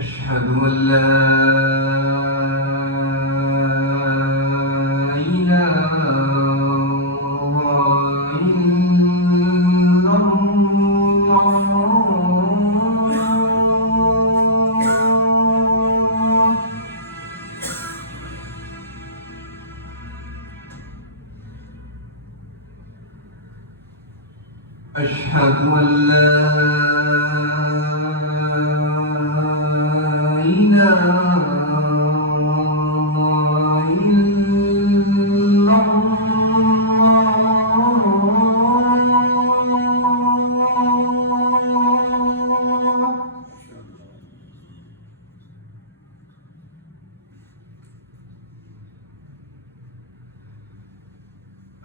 أشهد أن لا إله إلا الله. أشهد أن لا إله إلا الله.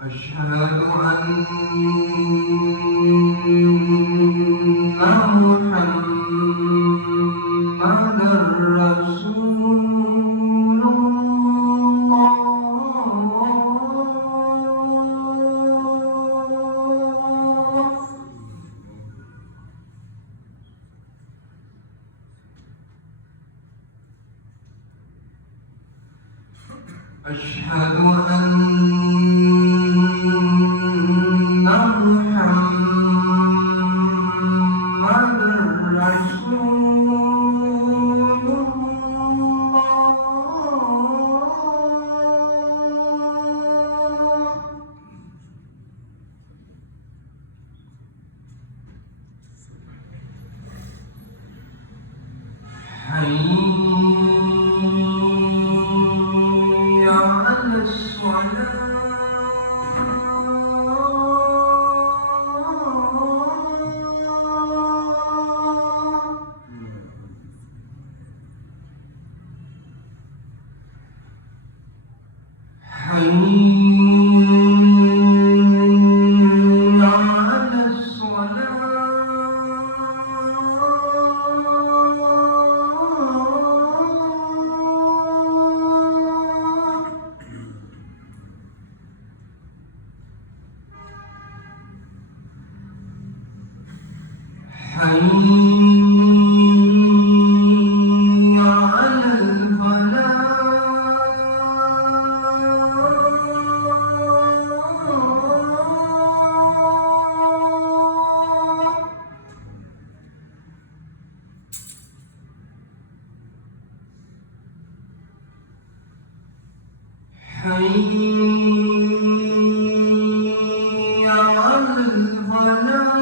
أشهد أن محمدًا رسول الله. أشهد أن محمدًا رسول الله. حي على الصلاة. حي على الصلاة. حي على الفلاح. حي على الفلاح.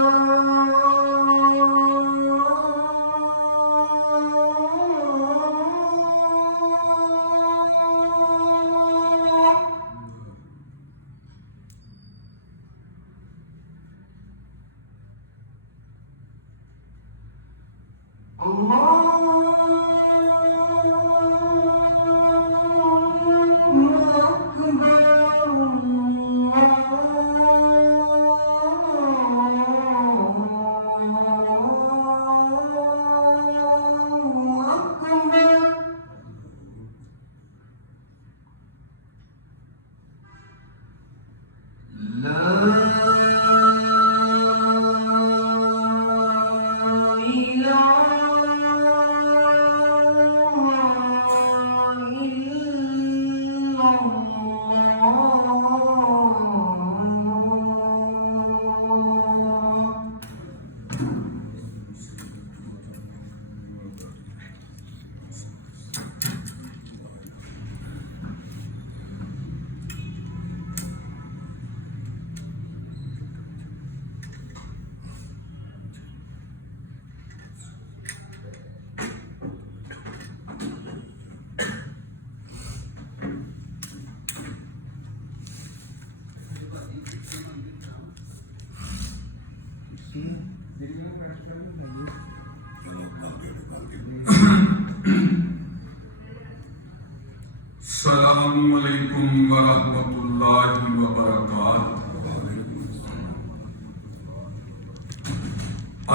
السلام علیکم ورحمۃ اللہ وبرکاتہ۔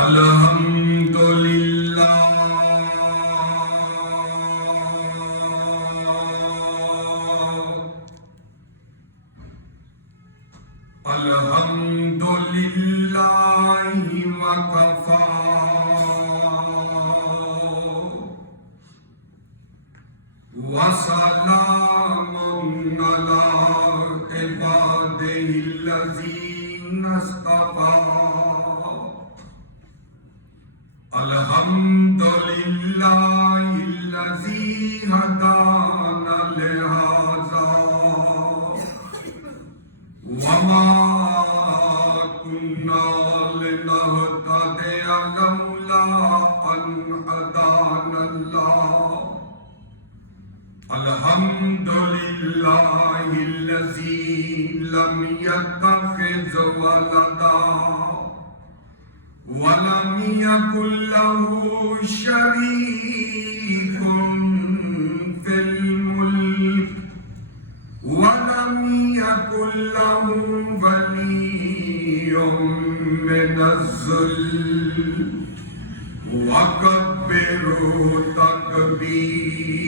الحمدللہ الحمدللہ وکفی وسلام علی عبادہ الذین اصطفی۔ الحمدللہ الذی ہدانا لہذا وما كنا لنهتدي لولا أن هدانا الله۔ الحمد لله الذي لم يتخذ ولدا ولم يكن له شريك في الملك ولم يكن له ولي من الذل وكبره تكبيرا۔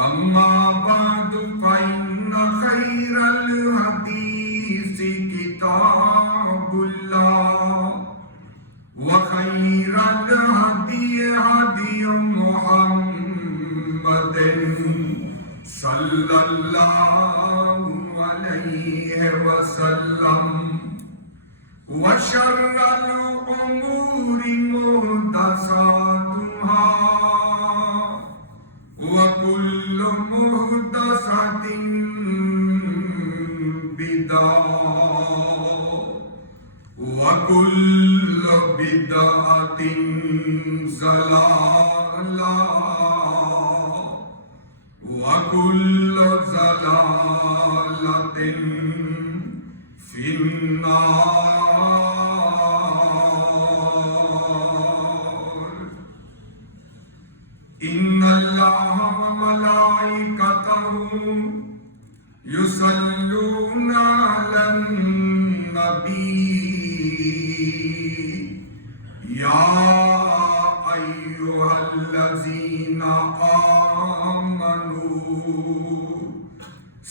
أما بعد فإن خير الحديث كتاب الله وخير الهدي هدي محمد صلى الله عليه وسلم وشر الأمور محدثاتها وكل محدثة بدعة وكل بدعة ضلالة وكل ضلالة في النار۔ إن الله وملائكته يصلون على النبي يا أيها الذين آمنوا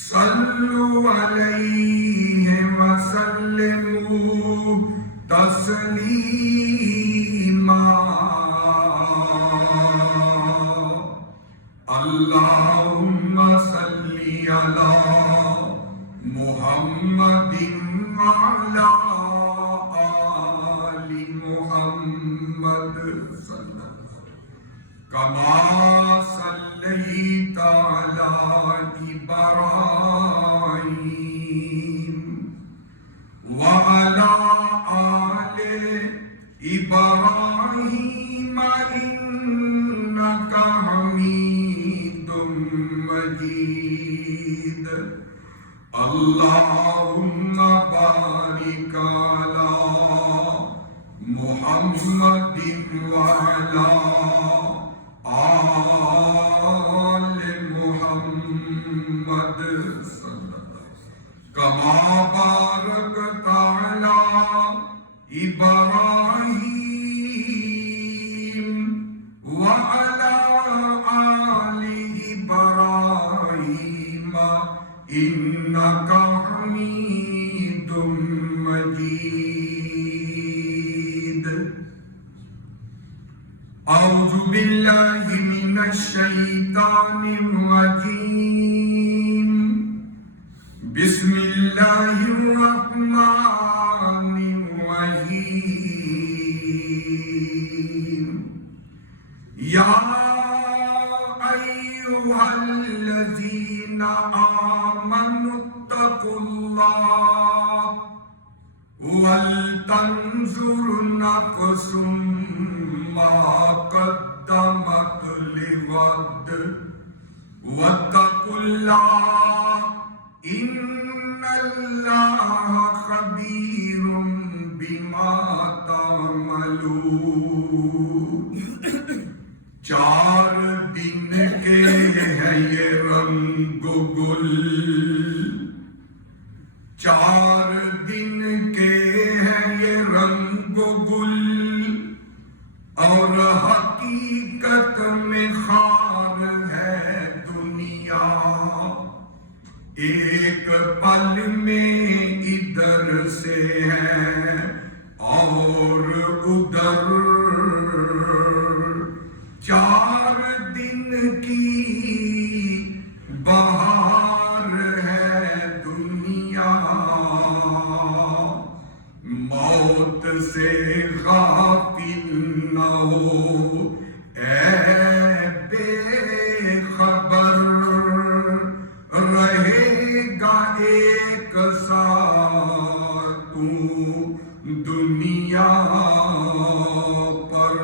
صلوا عليه وسلموا تسليما۔ اللهم صل على محمد وعلى آل محمد كما صليت على إبراهيم وعلى آل إبراهيم إنك حميد مجيد۔ اللهم بارك على محمد وعلى آل محمد كما باركت على إبراهيم وعلى آل إبراهيم إنك حميد مجيد۔ أعوذ بالله من الشيطان الرجيم، بسم الله الرحمن الرحيم۔ يا أيها الذين آمنوا اتقوا الله ولتنظر نفس ما قدمت لغد واتقوا الله إن الله خبير بما تعملون۔ 4 دن کے ہے یہ رنگ گل، 4 دن کے ہے یہ رنگ گل، اور حقیقت میں خار ہے دنیا، ایک پل میں ادھر سے ہے اور ادھر، 4 دن کی بہار ہے دنیا، موت سے غافل نہ ہو اے بے خبر، رہے گا ایک ساتھ تو دنیا پر۔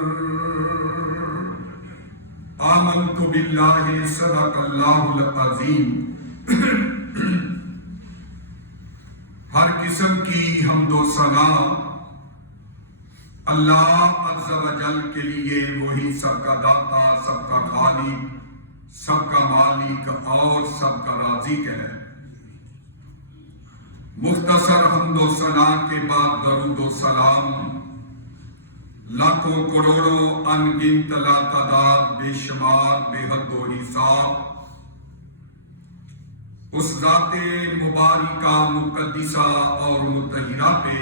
آمنت باللہ، صدق اللہ العظیم۔ ہر قسم کی حمد و ثنا اللہ عز و جل کے لیے، وہی سب کا داتا، سب کا خالق، سب کا مالک اور سب کا رازق ہے۔ مختصر حمد و ثنا کے بعد درود و سلام لاکھوں کروڑوں ان گنت لا تعداد بے شمار بے حد و حساب اس ذات مبارکہ مقدسہ اور مطہرہ پہ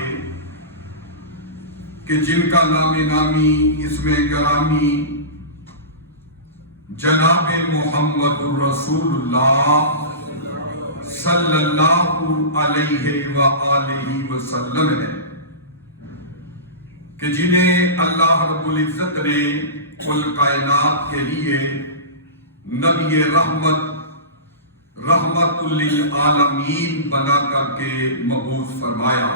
کہ جن کا نام نامی اسم گرامی جناب محمد الرسول اللہ صلی اللہ علیہ وآلہ وسلم ہے، کہ جنہیں اللہ رب العزت نے کل کائنات کے لیے نبی رحمت للعالمین بنا کر کے مبعوث فرمایا،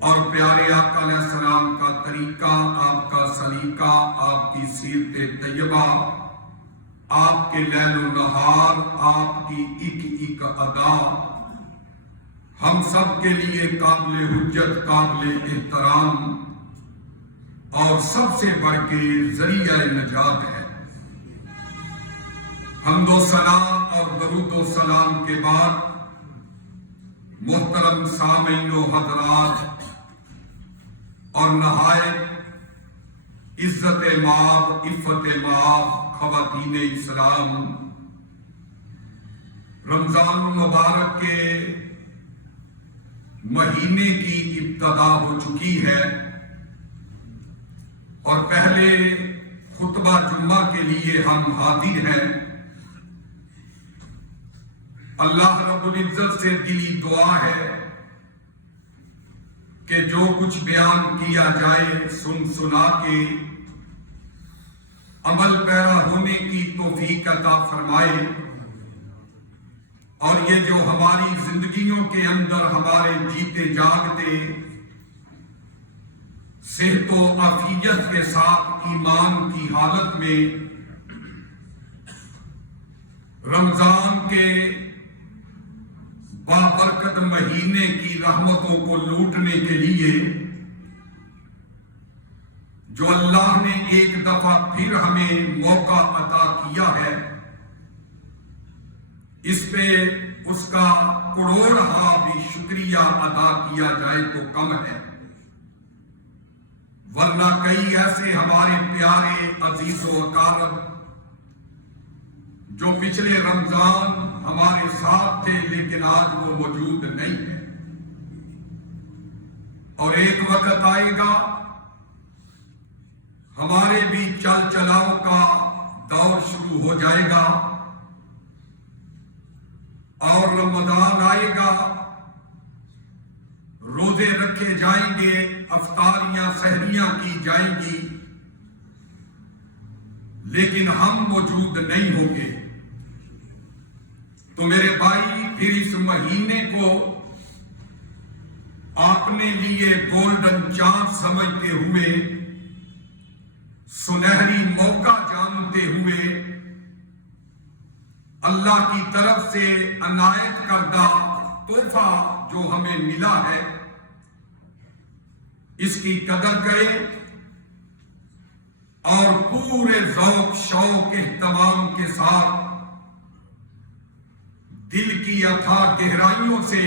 اور پیارے آقا علیہ السلام کا طریقہ، آپ کا سلیقہ، آپ کی سیرت طیبہ، آپ کے لیل و نہار، آپ کی ایک ایک ادا ہم سب کے لیے قابل حجت، قابل احترام اور سب سے بڑھ کے ذریعہ نجات ہے۔ حمد و ثنا اور درود و سلام کے بعد محترم سامعین و حضرات اور نہایت عزت مآب، عفت مآب خواتین اسلام، رمضان المبارک کے مہینے کی ابتدا ہو چکی ہے، اور پہلے خطبہ جمعہ کے لیے ہم حاضر ہیں۔ اللہ رب العزت سے دلی دعا ہے کہ جو کچھ بیان کیا جائے سنا کے عمل پیرا ہونے کی توفیق عطا فرمائے، اور یہ جو ہماری زندگیوں کے اندر ہمارے جیتے جاگتے صحت و عافیت کے ساتھ ایمان کی حالت میں رمضان کے بابرکت مہینے کی رحمتوں کو لوٹنے کے لیے جو اللہ نے ایک دفعہ پھر ہمیں موقع عطا کیا ہے، اس پہ اس کا کروڑہا بھی شکریہ ادا کیا جائے تو کم ہے، ورنہ کئی ایسے ہمارے پیارے عزیز و اقارب جو پچھلے رمضان ہمارے ساتھ تھے لیکن آج وہ موجود نہیں ہے، اور ایک وقت آئے گا ہمارے بھی چل چلاؤ کا دور شروع ہو جائے گا، اور رمضان آئے گا، روزے رکھے جائیں گے، افطاریاں سحریاں کی جائیں گی، لیکن ہم موجود نہیں ہوں گے۔ تو میرے بھائی، پھر اس مہینے کو آپ نے لیے گولڈن چانس سمجھتے ہوئے، سنہری موقع جانتے ہوئے، اللہ کی طرف سے عنایت کردہ تحفہ جو ہمیں ملا ہے، اس کی قدر کریں، اور پورے ذوق شوق اہتمام کے ساتھ دل کی اتھاہ گہرائیوں سے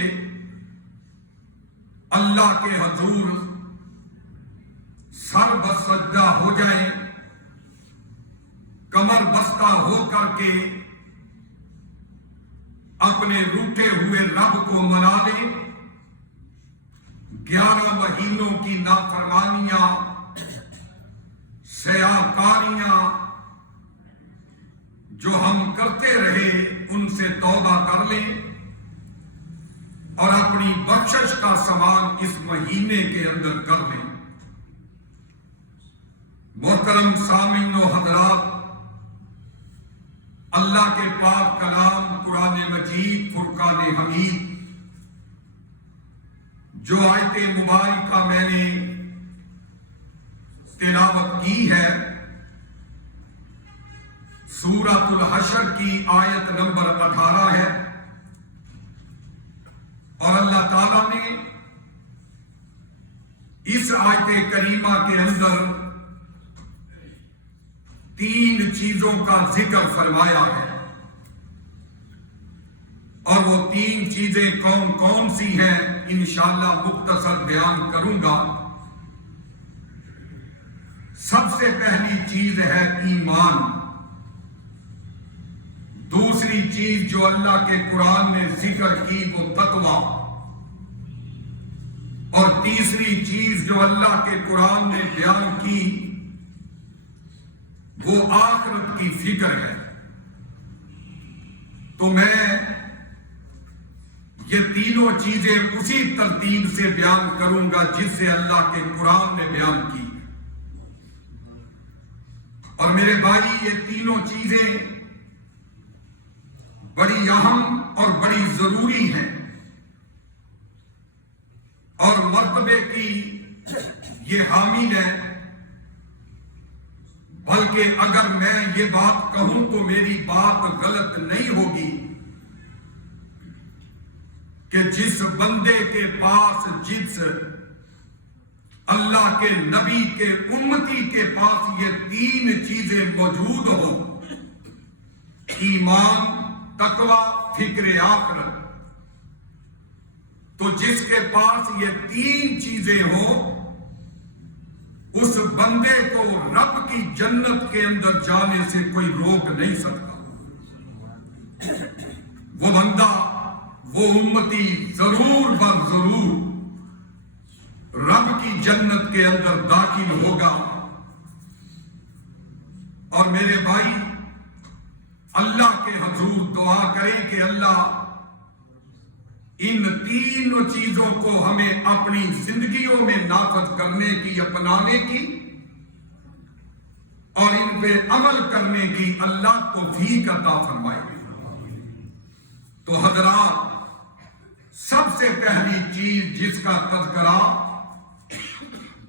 اللہ کے حضور سر بسجدہ ہو جائیں، کمر بستہ ہو کر کے اپنے روٹے ہوئے رب کو منا لیں۔ 11 مہینوں کی نافرمانیاں، سیاکاریاں جو ہم کرتے رہے ان سے توبہ کر لیں اور اپنی بخشش کا سامان اس مہینے کے اندر کر لیں۔ محترم سامعین و حضرات، اللہ کے پاک کلام قرآن مجید فرقان حمید جو آیت مبارکہ میں نے تلاوت کی ہے، سورۃ الحشر کی آیت نمبر 18 ہے، اور اللہ تعالیٰ نے اس آیت کریمہ کے اندر 3 چیزوں کا ذکر فرمایا ہے، اور وہ 3 چیزیں کون کون سی ہیں انشاءاللہ مختصر بیان کروں گا۔ سب سے پہلی چیز ہے ایمان، دوسری چیز جو اللہ کے قرآن نے ذکر کی وہ تقویٰ، اور تیسری چیز جو اللہ کے قرآن نے بیان کی وہ آخرت کی فکر ہے۔ تو میں یہ تینوں چیزیں اسی ترتیب سے بیان کروں گا جس سے اللہ کے قرآن نے بیان کی۔ اور میرے بھائی، یہ تینوں چیزیں بڑی اہم اور بڑی ضروری ہیں، اور مرتبے کی یہ حامل ہے۔ بلکہ اگر میں یہ بات کہوں تو میری بات غلط نہیں ہوگی کہ جس بندے کے پاس، جس اللہ کے نبی کے امتی کے پاس یہ 3 چیزیں موجود ہو، ایمان، تقویٰ، فکر آخرت، تو جس کے پاس یہ 3 چیزیں ہوں اس بندے کو رب کی جنت کے اندر جانے سے کوئی روک نہیں سکتا۔ وہ بندہ، وہ امتی ضرور بر ضرور رب کی جنت کے اندر داخل ہوگا۔ اور میرے بھائی، اللہ کے حضور دعا کریں کہ اللہ ان 3 چیزوں کو ہمیں اپنی زندگیوں میں نافذ کرنے کی، اپنانے کی اور ان پہ عمل کرنے کی اللہ توفیق عطا فرمائے۔ تو حضرات، سب سے پہلی چیز جس کا تذکرہ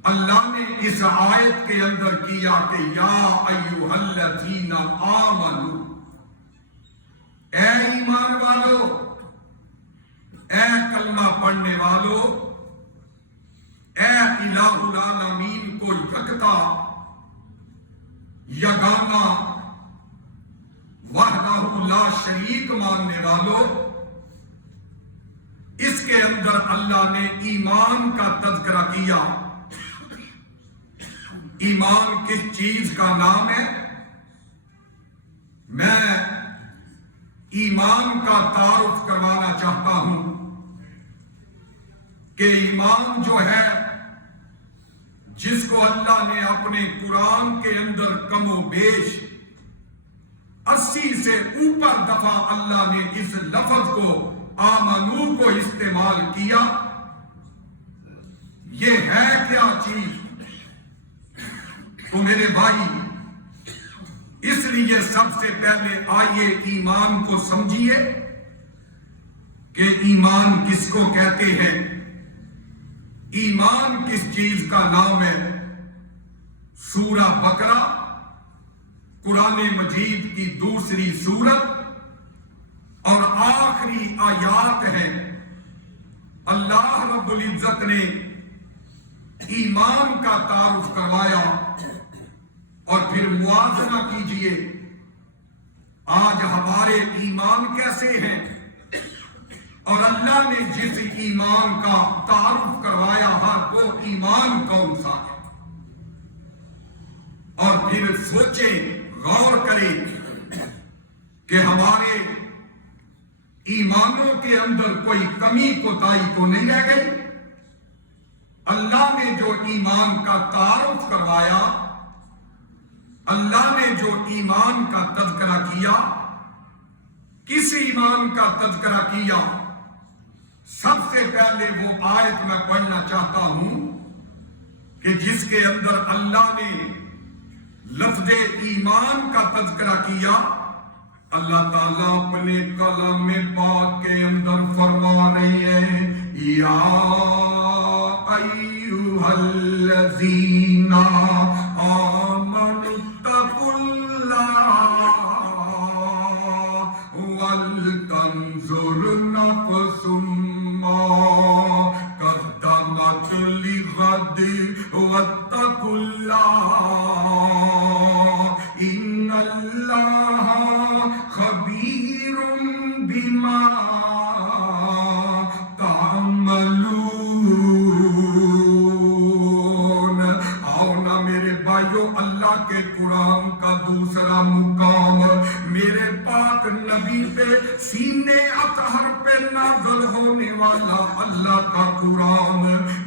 اللہ نے اس آیت کے اندر کیا کہ یا ایھا الذین آمنوا، اے ایمان والو، اے کلمہ پڑھنے والو، اے الہ العالمین کو یکتا، یگانہ، وحدہ لا شریک ماننے والو۔ اس کے اندر اللہ نے ایمان کا تذکرہ کیا۔ ایمان کس چیز کا نام ہے؟ میں ایمان کا تعارف کروانا چاہتا ہوں کہ ایمان جو ہے، جس کو اللہ نے اپنے قرآن کے اندر کم و بیش 80 سے اوپر دفعہ اللہ نے اس لفظ کو آمنو کو استعمال کیا، یہ ہے کیا چیز؟ تو میرے بھائی، اس لیے سب سے پہلے آئیے ایمان کو سمجھیے کہ ایمان کس کو کہتے ہیں، ایمان کس چیز کا نام ہے۔ سورہ بقرہ قرآن مجید کی دوسری سورت اور آخری آیات ہے۔ اللہ رب العزت نے ایمان کا تعارف کروایا اور پھر موازنہ کیجئے آج ہمارے ایمان کیسے ہیں اور اللہ نے جس ایمان کا تعارف کروایا وہ ایمان کون سا ہے، اور پھر سوچیں، غور کریں کہ ہمارے ایمانوں کے اندر کوئی کمی کوتاہی تو نہیں رہ گئی۔ اللہ نے جو ایمان کا تعارف کروایا، اللہ نے جو ایمان کا تذکرہ کیا، کس ایمان کا تذکرہ کیا؟ سب سے پہلے وہ آیت میں پڑھنا چاہتا ہوں کہ جس کے اندر اللہ نے لفظ ایمان کا تذکرہ کیا۔ اللہ تعالیٰ اپنے کلام پاک کے اندر فرما رہے ہیں، یا ایھا الذین آمنوا اتقوا اللہ ولتنظر نفس ما قدمت لغد واتقوا اللہ ان اللہ خبیر بما تعملون۔ آؤ نا میرے بھائیو، اللہ کے قرآن کا دوسرا مقام میرے پاک نبی پہ سینے اطہر پہ نازل ہونے والا اللہ کا قرآن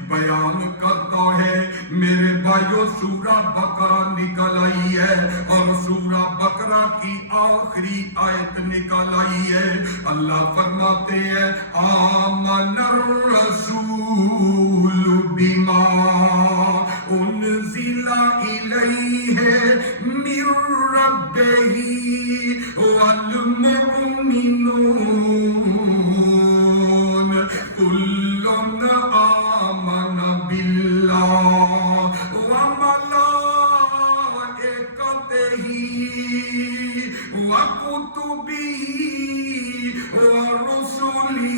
بیان کرتا ہے۔ میرے بھائیو، سورہ بقرہ نکل آئی ہے اور سورہ بقرہ کی آخری آیت نکل آئی ہے۔ اللہ فرماتے ہیں، آمن الرسول بما انزل الیہ من ربہ والمؤمنون کل آمن باللہ وملائکتہ وکتبہ ورسلہ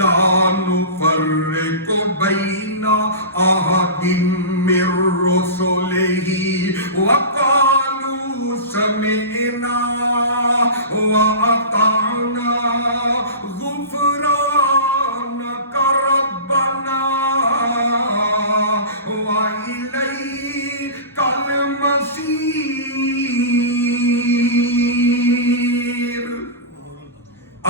لا نفرق بین احد من رسلہ وقالوا سمعنا وأطعنا غفرانك ربنا وإليك المصير۔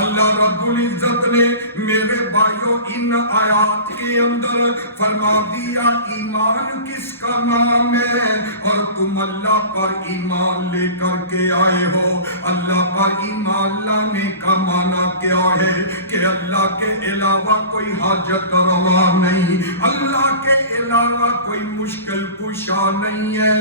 اللہ رب العزت نے میرے بھائیوں ان آیات کے اندر فرما دیا ایمان کس کا نام ہے، اور تم اللہ پر ایمان لے کر کے آئے ہو۔ اللہ پر ایمان لانے کا معنی کیا ہے کہ اللہ کے علاوہ کوئی حاجت روا نہیں، اللہ کے علاوہ کوئی مشکل کشا نہیں ہے،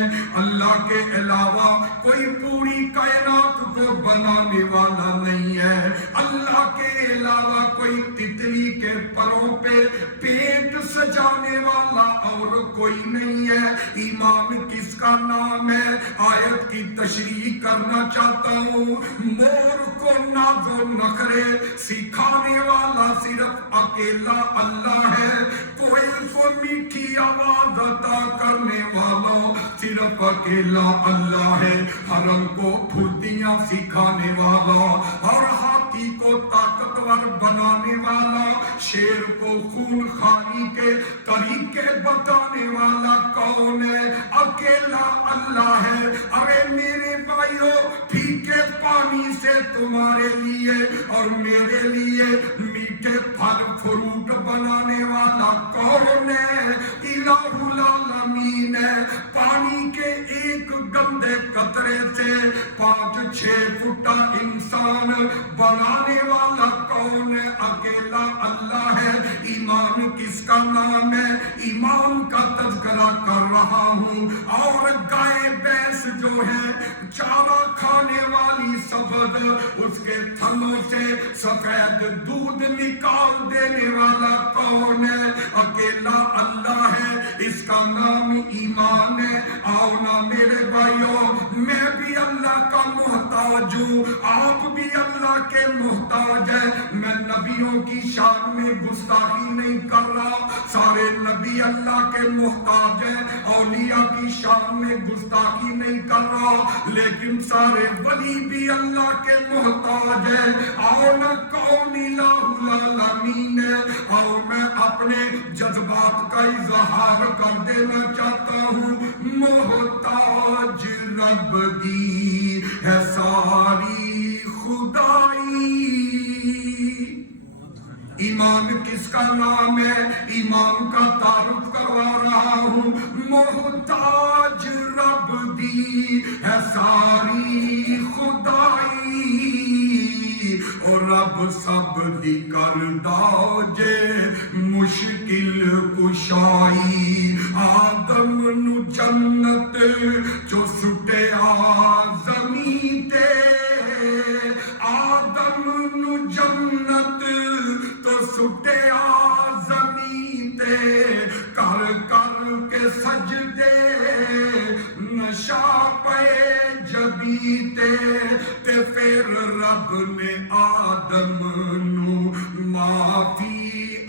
اللہ کے علاوہ کوئی پوری کائنات کو بنانے والا نہیں ہے، اللہ کے علاوہ کوئی تتلی کے پروں پہ پیٹ سجانے والا اور کوئی نہیں ہے۔ ایمان کس کا نام ہے؟ آیت کی تشریح کرنا چاہتا ہوں۔ مور کو ناز و نخرے سکھانے والا صرف اکیلا اللہ ہے، کوئل کو میٹھی آواز عطا کرنے والا صرف اکیلا اللہ ہے، حرم کو پھرتیاں سکھانے والا اور ہاتھی کو طاقتور بنانے والا، شیر کو خون خاری کے طریقے بتانے والا کون ہے؟ اکیلا اللہ ہے۔ ارے میرے بھائیو، پھیکے پانی سے تمہارے لیے اور میرے لیے میٹھے پھل فروٹ بنانے والا کون ہے؟ الہ العالمین ہے۔ پانی کے ایک گندے قطرے سے 5-6 فٹا انسان بنانے والا کون ہے؟ اکیلا اللہ ہے۔ ایمان کس کا نام ہے؟ ایمان کا تذکرہ کر رہا ہوں۔ اور گائے بھینس جو ہے چارہ کھانے والی سبد، اس کے تھنوں سے سفید دودھ نکال دینے والا کون ہے؟ اکیلا اللہ ہے، اس کا نام ایمان ہے۔ آؤ نا میرے بھائیوں، میں بھی اللہ کا محتاج ہوں، آپ بھی اللہ کے محتاج ہیں۔ میں نبیوں کی شان میں گستاخی نہیں کر رہا سارے نبی اللہ کے محتاج ہیں، اولیاء کی شان میں گستاخی نہیں کر رہا، لیکن سارے ولی بھی اللہ کے محتاج ہیں۔ آؤ میں کون الہ العالمین ہے، آؤ میں اپنے جذبات کا اظہار کر دینا چاہتا ہوں، محتاج رب دی ہے ساری خدائی۔ ایمان کس کا نام ہے؟ ایمان کا تعارف کروا رہا ہوں، محتاج رب دی ہے ساری خدائی، اور رب سب دی کردہ جے مشکل کشائی۔ آدم نو جنت جو سٹیا زمین تے، آدم نو جنت تو سٹیا زمین تے، کر کر کے سجدے نشا پے جبیتے، تے پھر رب نے آدم نو معافی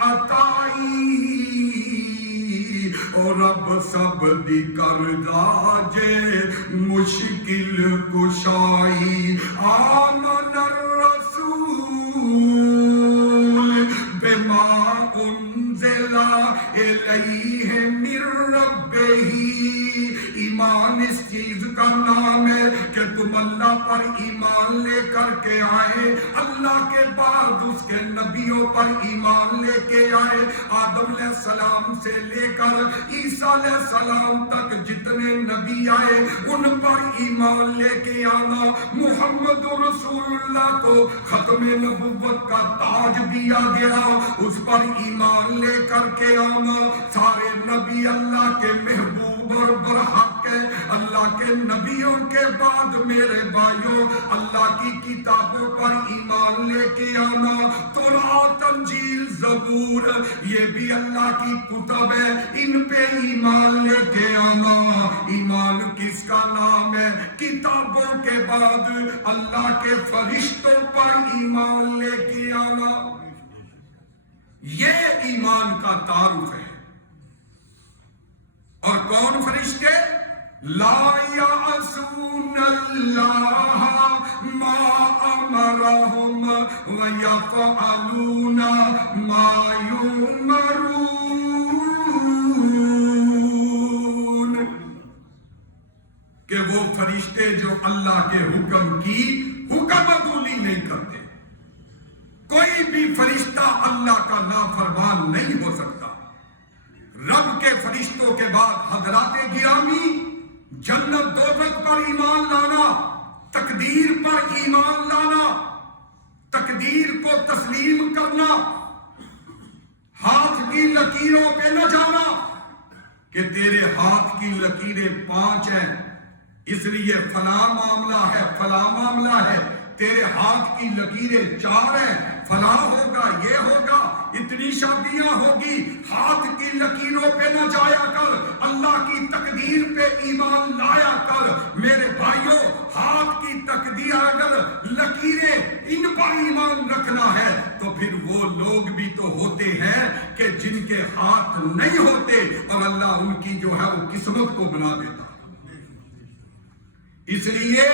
عطائی، اور رب سب دی کردہ جے مشکل کشائی۔ آمن الرسول بما انزل الیہ من ربہ، ایمان اس چیز کا نام ہے کہ تم اللہ پر ایمان لے کر کے آئے، اللہ کے بعد اس کے نبیوں پر ایمان لے کے آئے۔ آدم علیہ السلام سے لے کر عیسیٰ علیہ السلام تک جتنے نبی آئے ان پر ایمان لے کے آنا، محمد رسول اللہ کو ختم نبوت کا تاج دیا گیا، اس پر ایمان لے کر کے آنا۔ سارے نبی اللہ کے محبوب اور برحق ہے، اللہ کے نبیوں کے بعد میرے بھائیوں اللہ کی کتابوں پر ایمان لے کے آنا۔ تورات، انجیل، زبور یہ بھی اللہ کی کتب ہے، ان پہ ایمان لے کے آنا۔ ایمان کس کا نام ہے؟ کتابوں کے بعد اللہ کے فرشتوں پر ایمان لے کے آنا، یہ ایمان کا تعارف ہے۔ اور کون فرشتے؟ لا یعصون اللہ ما امرہم ویفعلون ما یؤمرون، کہ وہ فرشتے جو اللہ کے حکم کی حکم عدولی نہیں کرتے۔ کوئی بھی فرشتہ اللہ کا نافرمان نہیں ہو سکتا۔ رب کے فرشتوں کے بعد حضرات گرامی، جنت دوزخ پر ایمان لانا، تقدیر پر ایمان لانا، تقدیر کو تسلیم کرنا، ہاتھ کی لکیروں پہ نہ جانا کہ تیرے ہاتھ کی لکیریں 5 ہیں اس لیے فلاں معاملہ ہے، فلاں معاملہ ہے، تیرے ہاتھ کی لکیریں 4 ہیں، فلاں ہوگا، یہ ہوگا، اتنی شادیاں ہوگی۔ ہاتھ کی لکیروں پہ نہ جایا کر، اللہ کی تقدیر پہ ایمان لایا کر۔ میرے بھائیوں، ہاتھ کی تقدیر اگر لکیریں ان پر ایمان رکھنا ہے تو پھر وہ لوگ بھی تو ہوتے ہیں کہ جن کے ہاتھ نہیں ہوتے اور اللہ ان کی جو ہے وہ قسمت کو بنا دیتا۔ اس لیے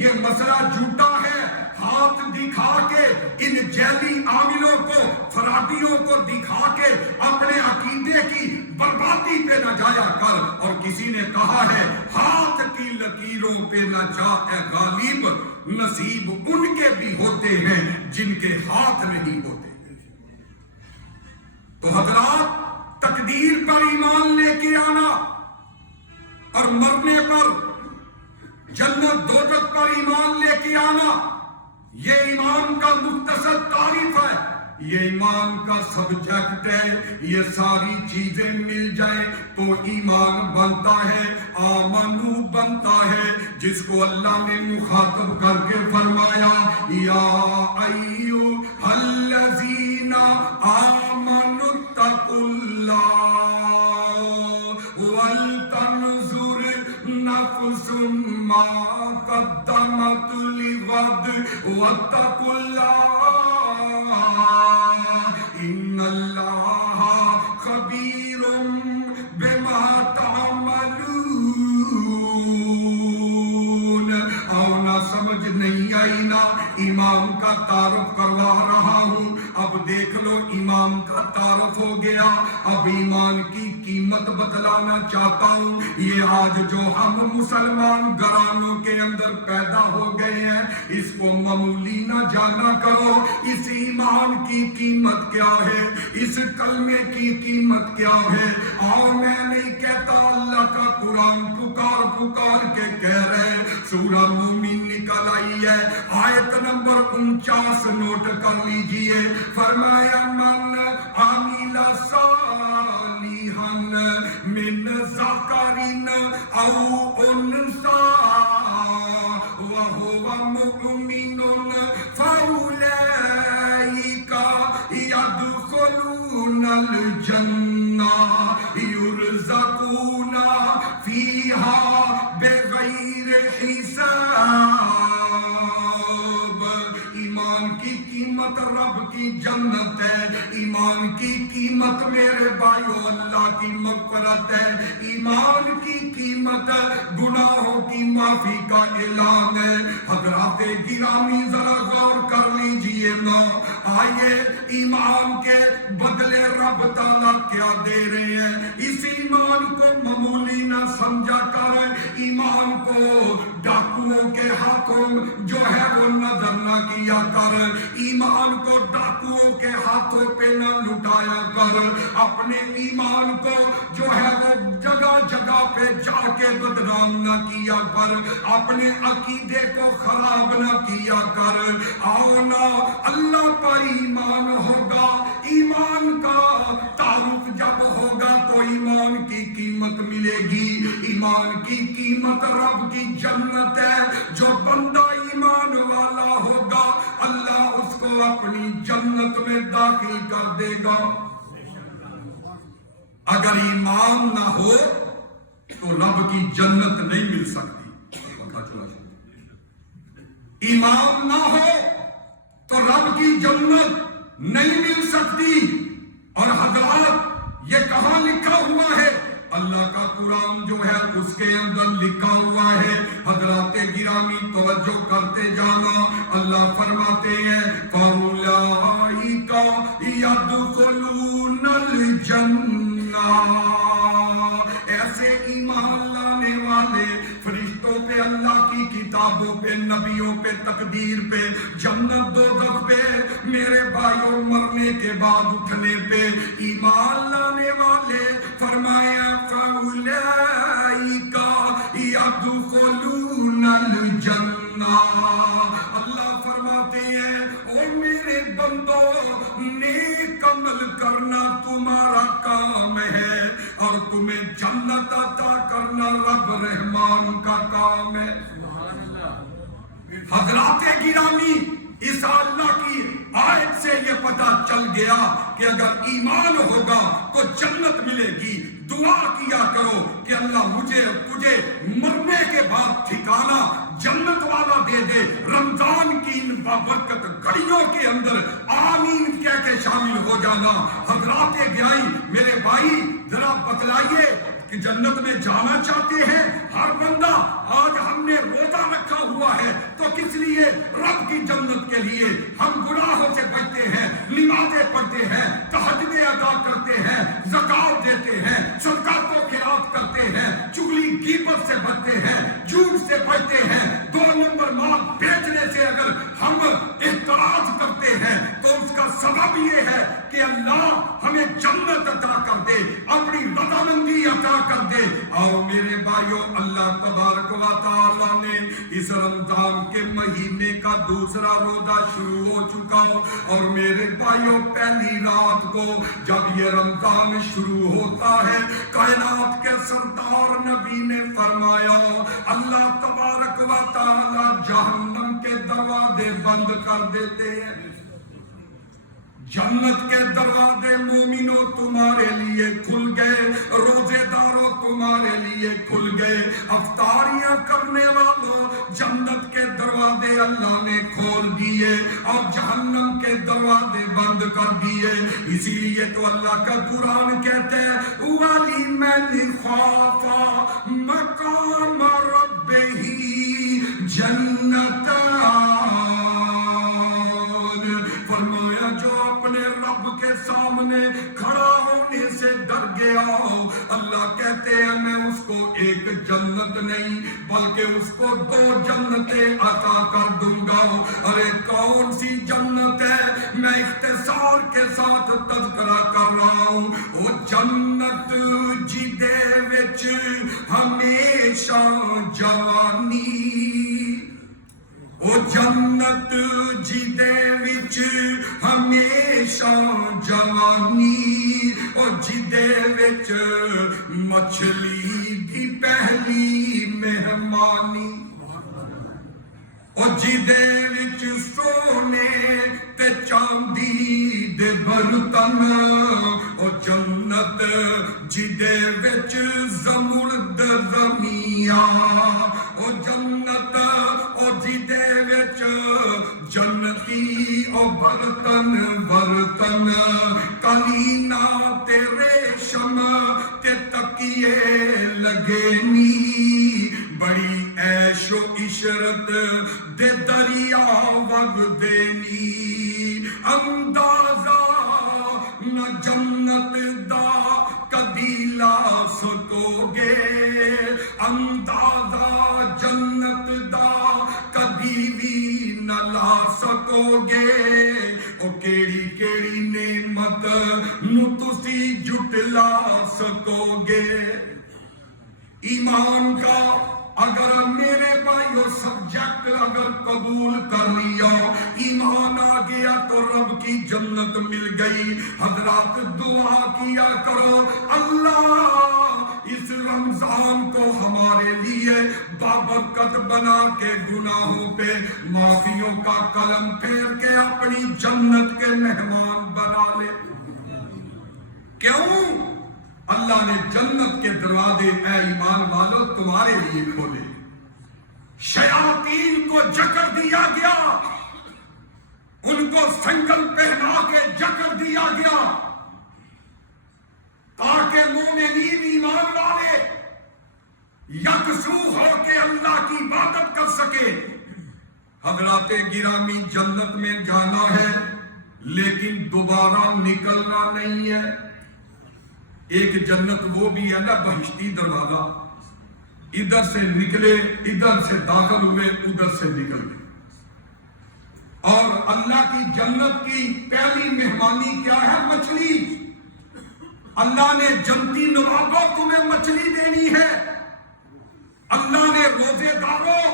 یہ مسئلہ جھوٹا ہے۔ ہاتھ دکھا کے ان جیلی عاملوں کو، فرادیوں کو دکھا کے اپنے عقیدے کی بربادی پہ نہ جایا کر۔ اور کسی نے کہا ہے ہاتھ کی لکیروں پہ نہ جا اے غالب، نصیب ان کے بھی ہوتے ہیں جن کے ہاتھ نہیں ہوتے۔ تو حضرات، تقدیر پر ایمان لے کے آنا اور مرنے پر جنت دوزخ پر ایمان لے کے آنا، یہ ایمان کا مختصر تعریف ہے، یہ ایمان کا سبجیکٹ ہے۔ یہ ساری چیزیں مل جائیں تو ایمان بنتا ہے، آمنو بنتا ہے، جس کو اللہ نے مخاطب کر کے فرمایا یا ایھا الذین آمنوا اتقوا اللہ ولتنظر نفس ما قدمت لغد واتقوا اللہ ان اللہ کا تعارف کروا رہا ہوں. اب دیکھ لو ایمان کا تعارف ہو گیا. اب ایمان کی قیمت بتلانا چاہتا ہوں. یہ آج جو ہم مسلمان گھرانوں کے اندر پیدا ہو گئے ہیں اس کو معمولی نہ جانا کرو. اس ایمان کی قیمت کیا ہے, اس کلمے کی قیمت کیا ہے. اور میں نہیں کہتا, اللہ کا قرآن پکار پکار کے کہہ رہے. سورہ مومن نکل آئی ہے, آیت نمبر 49 نوٹ کر لیجئے. فرمایا من عامل صالحا من ذکر او انثى وهو مؤمن فاولئک يدخلون الجنہ يرزقون فيها بغیر حساب. ایمان کی قیمت رب کی جنت ہے. ایمان کی قیمت میرے بھائیو اللہ کی مغفرت ہے. ایمان کی قیمت گناہوں کی معافی کا اعلان ہے. حضرات گرامی ذرا غور کر لیجئے نا. آئیے ایمان کے بدلے رب تعالیٰ کیا دے رہے ہیں. اس ایمان کو معمولی نہ سمجھا کر, ایمان کو ڈاکوؤں کے ہاتھوں جو ہے وہ نظر نہ کیا کر. ایمان کو ڈاکوؤں کے ہاتھوں پہ نہ لٹایا کر. اپنے ایمان کو جو ہے وہ جگہ جگہ پہ جا کے بدنام نہ کیا کر. اپنے عقیدے کو خراب نہ کیا کر. آؤ نا, اللہ پر ایمان ہوگا. ایمان کا تعارف جب ہوگا تو ایمان کی قیمت ملے گی. ایمان کی قیمت رب کی جنت ہے. جو بندہ ایمان والا ہوگا اللہ اس کو اپنی جنت میں داخل کر دے گا. اگر ایمان نہ ہو تو رب کی جنت نہیں مل سکتی. ایمان نہ ہو تو رب کی جنت نہیں مل سکتی. اور حضرات یہ کہاں لکھا ہوا ہے؟ اللہ کا قرآن جو ہے اس کے اندر لکھا ہوا ہے. حضرات گرامی توجہ کرتے جانا. اللہ فرماتے ہیں فَأُولَئِكَ يَدْخُلُونَ الْجَنَّةَ. ایسے ایمان لانے والے فرشتوں پہ, اللہ کی کتابوں پہ, نبیوں پہ, تقدیر پہ, جنت دوزخ پہ, میرے بھائیوں مرنے کے بعد اٹھنے پہ ایمان لانے والے فرمایا فَأُولَئِكَ يَدْخُلُونَ الْجَنَّةَ. اللہ فرماتے ہیں او میرے بندو, نیک عمل کرنا تمہارا کام ہے اور تمہیں جنت عطا کرنا رب رحمان کا کام ہے. حضرات گرامی, اس اللہ کی آیت سے یہ پتہ چل گیا کہ اگر ایمان ہوگا تو جنت ملے گی. دعا کیا کرو کہ اللہ مجھے تجھے مرنے کے بعد ٹھکانہ جنت والا دے دے. رمضان کی ان بابرکت گھڑیوں کے اندر آمین کہہ کے شامل ہو جانا. حضرات گرامی میرے بھائی ذرا بتلائیے کہ جنت میں جانا چاہتے ہیں ہر بندہ. آج ہم نے روزہ رکھا ہوا ہے تو کس لیے؟ رب کی جنت کے لیے. ہم گناہوں سے بچتے ہیں, نمازیں پڑھتے ہیں, تہجدیں ادا کرتے ہیں, زکات دیتے ہیں, صدقات و خیرات کرتے ہیں, چغلی غیبت سے بچتے ہیں, جھوٹ سے بچتے ہیں. 2 نمبر مال بیچنے سے اگر ہم احتراز کرتے ہیں تو اس کا سبب یہ ہے کہ اللہ ہمیں جنت عطا کر دے, اپنی رضامندی عطا کر دے. اور میرے بھائیوں اللہ تبارک و تعالی نے اس رمضان کے مہینے کا دوسرا روزہ شروع ہو چکا اور میرے بھائیوں پہلی رات کو جب یہ رمضان شروع ہوتا ہے کائنات کے سردار نبی نے فرمایا اللہ تبارک و تعالی جہنم کے دروازے بند کر دیتے ہیں. جنت کے دروازے مومنوں تمہارے لیے کھل گئے, روزے داروں تمہارے لیے کھل گئے, افطاریاں کرنے والوں جنت کے دروازے اللہ نے کھول دیے اور جہنم کے دروازے بند کر دیے. اسی لیے تو اللہ کا قرآن کہتے ہیں وَلِمَنْ خَافَ مَقَامَ رَبِّهِ جَنَّتَانِ. فرمایا جو اپنے رب کے سامنے کھڑا ہونے سے ڈر گیا، اللہ کہتے ہیں میں اس کو ایک جنت نہیں بلکہ اس کو 2 جنتیں عطا کر دوں گا۔ ارے کون سی جنت ہے؟ میں اختصار کے ساتھ تذکرہ کر رہا ہوں۔ وہ جنت جدے وچ ہمیشہ جوانی، وہ جنت جدے وچ ہمیشہ جوانی، اور جدے وچ مچھلی دی پہلی مہمانی، اور جدے وچ سونے تے چاندی دے برتن، اور جنت جدے وچ زمرد رمیاں، اور جنت اور جدے وچ جنتی او برتن برتن، کلینا تے ریشم تے تکیے لگے نی، بڑی عیش و عشرت دے دریا وگ دینی، اندازہ نہ جنت دا کدی لا سکو گے، اندازہ جنت دا کبھی بھی نہ لا سکو گے۔ او کیڑی کیڑی نعمت نو تسی جٹلا سکو گے۔ ایمان کا اگر میرے بھائیو سبجیکٹ اگر قبول کر لیا، ایمان آ گیا تو رب کی جنت مل گئی۔ حضرات دعا کیا کرو اللہ اس رمضان کو ہمارے لیے بابرکت بنا کے گناہوں پہ معافیوں کا قلم پھیر کے اپنی جنت کے مہمان بنا لے۔ کیوں؟ اللہ نے جنت کے دروازے اے ایمان والو تمہارے لیے کھولے۔ شیاطین کو جکڑ دیا گیا، ان کو سنگل پہنا کے جکڑ دیا گیا تاکہ مومنین ایمان والے یکسو ہو کے اللہ کی عبادت کر سکے۔ حضرات گرامی جنت میں جانا ہے لیکن دوبارہ نکلنا نہیں ہے۔ ایک جنت وہ بھی ہے نا بہشتی دروازہ، ادھر سے نکلے ادھر سے داخل ہوئے ادھر سے نکل گئے۔ اور اللہ کی جنت کی پہلی مہمانی کیا ہے؟ مچھلی۔ اللہ نے جنتی نوابوں تمہیں مچھلی دینی ہے۔ اللہ نے روزے داروں،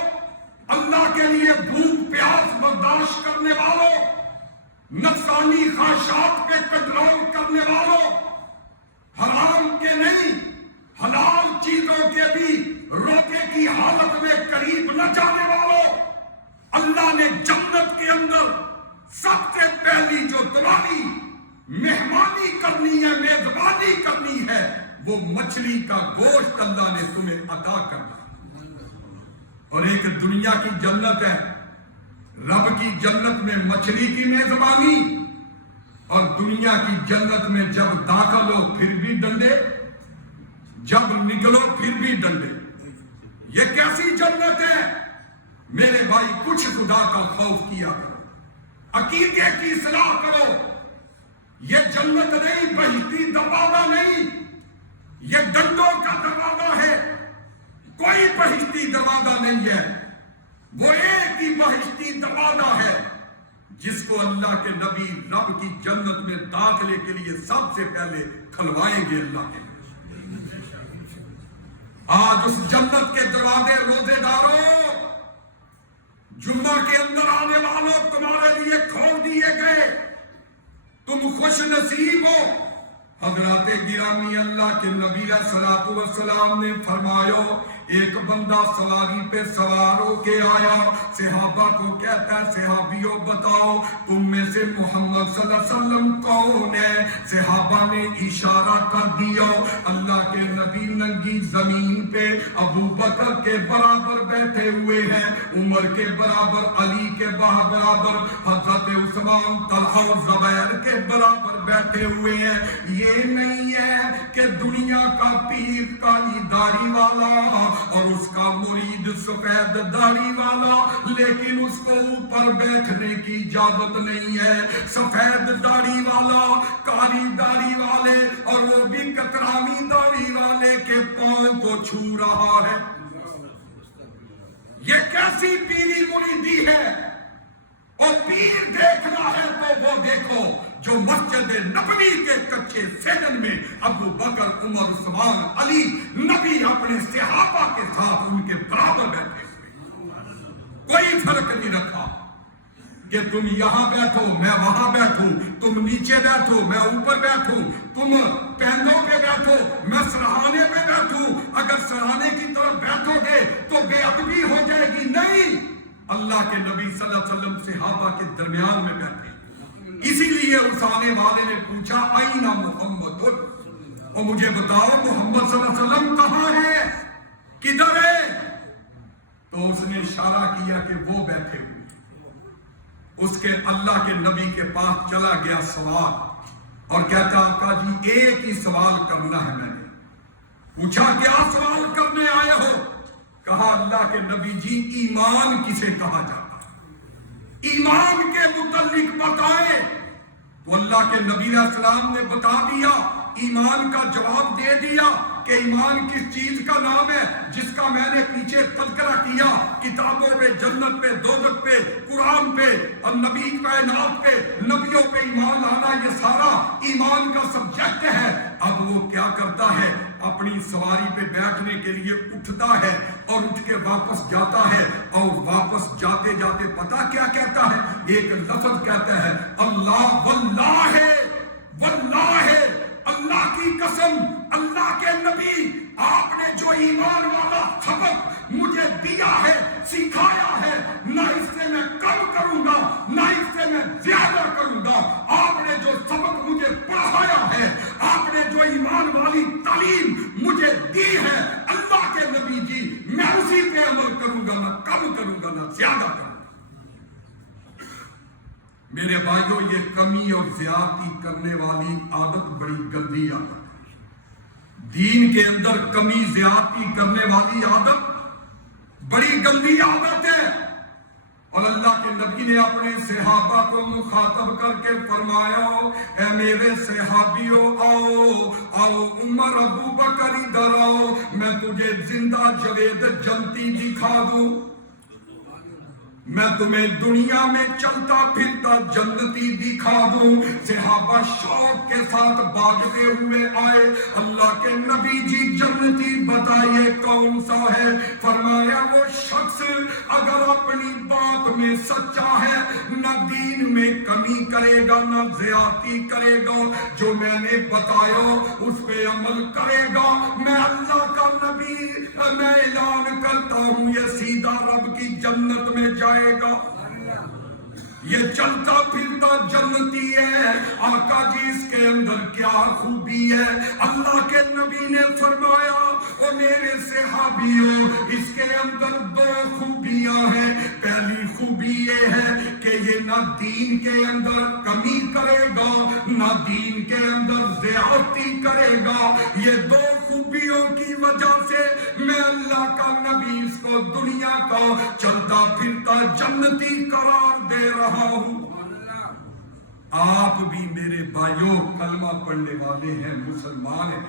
اللہ کے لیے بھوک پیاس برداشت کرنے والوں، نفسانی خواہشات پہ کنٹرول کرنے والوں، حرام کے نہیں حلال چیزوں کے بھی روزے کی حالت میں قریب نہ جانے والوں، اللہ نے جنت کے اندر سب سے پہلی جو تمہاری مہمانی کرنی ہے، میزبانی کرنی ہے، وہ مچھلی کا گوشت اللہ نے تمہیں عطا کرنا۔ اور ایک دنیا کی جنت ہے، رب کی جنت میں مچھلی کی میزبانی، اور دنیا کی جنت میں جب داخل ہو پھر بھی ڈنڈے، جب نکلو پھر بھی ڈنڈے۔ یہ کیسی جنت ہے؟ میرے بھائی کچھ خدا کا خوف کیا کرو، عقیدے کی اصلاح کرو۔ یہ جنت نہیں، بہشتی دروازہ نہیں، یہ ڈنڈوں کا دروازہ ہے۔ کوئی بہشتی دروازہ نہیں ہے، وہ ایک ہی بہشتی دروازہ ہے جس کو اللہ کے نبی رب کی جنت میں داخلے کے لیے سب سے پہلے کھلوائیں گے اللہ کے۔ آج اس جنت کے دروازے روزے داروں، جمعہ کے اندر آنے والوں تمہارے لیے کھول دیے گئے، تم خوش نصیب ہو۔ حضرات گرامی اللہ کے نبی علیہ الصلوۃ والسلام نے فرمایا، ایک بندہ سواری پہ سوار ہو کے آیا، صحابہ کو کہتا ہے صحابیوں بتاؤ تم میں سے محمد صلی اللہ علیہ وسلم کون ہے؟ صحابہ نے اشارہ کر دیا، اللہ کے نبی ننگی زمین پہ ابو بکر کے برابر بیٹھے ہوئے ہیں، عمر کے برابر، علی کے برابر، حضرت عثمان، طلحہ و زبیر کے برابر بیٹھے ہوئے ہیں۔ یہ نہیں ہے کہ دنیا کا پیر کالی داڑھی والا اور اس کا مرید سفید داڑھی والا، لیکن اس کو اوپر بیٹھنے کی اجازت نہیں ہے۔ سفید داڑھی والا، کالی داڑھی والے، اور وہ بھی کترامی داڑھی والے کے پاؤں کو چھو رہا ہے۔ یہ کیسی پیری مریدی ہے؟ اور پیر دیکھنا ہے تو وہ دیکھو جو مسجد نبوی کے کچے سیدن میں ابو بکر، عمر، عثمان، علی، نبی اپنے صحابہ کے ساتھ ان کے برابر بیٹھے ہوئے، کوئی فرق نہیں رکھا کہ تم یہاں بیٹھو میں وہاں بیٹھوں، تم نیچے بیٹھو میں اوپر بیٹھوں، تم پہنوں پہ بیٹھو میں سرہانے پہ بیٹھوں، اگر سرہانے کی طرف بیٹھو گے تو بے ادبی ہو جائے گی۔ نہیں، اللہ کے نبی صلی اللہ علیہ وسلم صحابہ کے درمیان میں بیٹھے۔ اسی لیے اس آنے والے نے پوچھا آئینہ محمد، اور مجھے بتاؤ محمد صلی اللہ علیہ وسلم کہاں ہے، کدھر ہے؟ تو اس نے اشارہ کیا کہ وہ بیٹھے ہوئے۔ اس کے اللہ کے نبی کے پاس چلا گیا سوال، اور کہتا آقا جی ایک ہی سوال کرنا ہے۔ میں نے پوچھا کیا سوال کرنے آئے ہو؟ کہا اللہ کے نبی جی ایمان کسے کہا جاتا ہے، ایمان کے متعلق بتائے۔ تو اللہ کے نبی علیہ السلام نے بتا دیا، ایمان کا جواب دے دیا کہ ایمان کس چیز کا نام ہے جس کا میں نے پیچھے تذکرہ کیا، کتابوں پہ، جنت پہ، دوزخ پہ، قرآن پہ، اور نبی کائنات پہ، نبیوں پہ ایمان لانا، یہ سارا ایمان کا سبجیکٹ ہے۔ اب وہ کیا کرتا ہے، اپنی سواری پہ بیٹھنے کے لیے اٹھتا ہے اور اٹھ کے واپس جاتا ہے، اور واپس جاتے جاتے پتہ کیا کہتا ہے؟ ایک لفظ کہتا ہے اللہ واللہ، واللہ اللہ کی قسم، اللہ کے نبی آپ نے جو ایمان والا سبق مجھے دیا ہے، سکھایا ہے، نہ اس سے میں کم کروں گا نہ اس سے میں زیادہ کروں گا۔ آپ نے جو سبق مجھے پڑھایا ہے، آپ نے جو ایمان والی تعلیم مجھے دی ہے، اللہ کے نبی جی میں اسی پہ عمل کروں گا، نہ کم کروں گا نہ زیادہ کروں گا۔ میرے بھائیوں، یہ کمی اور زیادتی کرنے والی عادت بڑی گندی عادت ہے۔ دین کے اندر کمی زیادتی کرنے والی عادت بڑی گندی عادت ہے۔ اور اللہ کے نبی نے اپنے صحابہ کو مخاطب کر کے فرمایا اے میرے صحابیوں آؤ آؤ، عمر، ابو بکر ادھر آؤ، میں تجھے زندہ جاوید جنتی دکھا دوں، میں تمہیں دنیا میں چلتا پھرتا جنتی دکھا دوں۔ صحابہ شوق کے ساتھ بھاگتے ہوئے آئے، اللہ کے نبی جی جنتی بتائیے کون سا ہے؟ فرمایا وہ شخص اگر اپنی بات میں سچا ہے، نہ دین میں کمی کرے گا نہ زیادتی کرے گا، جو میں نے بتایا اس پہ عمل کرے گا، میں اللہ کا نبی میں اعلان کرتا ہوں یہ سیدھا رب کی جنت میں جائے گا۔ یہ چلتا پھرتا جنتی ہے۔ آقا جی اس کے اندر کیا خوبی ہے؟ اللہ کے نبی نے فرمایا او میرے صحابیوں، اس کے اندر دو خوبیاں ہیں۔ پہلی خوبی یہ ہے کہ یہ نہ دین کے اندر کمی کرے گا نہ دین کے اندر زیادتی کرے گا۔ یہ دو خوبیوں کی وجہ سے میں اللہ کا نبی اس کو دنیا کا چلتا پھرتا جنتی قرار دے رہا ہوں۔ آپ بھی میرے بھائیوں کلمہ پڑھنے والے ہیں، مسلمان ہیں،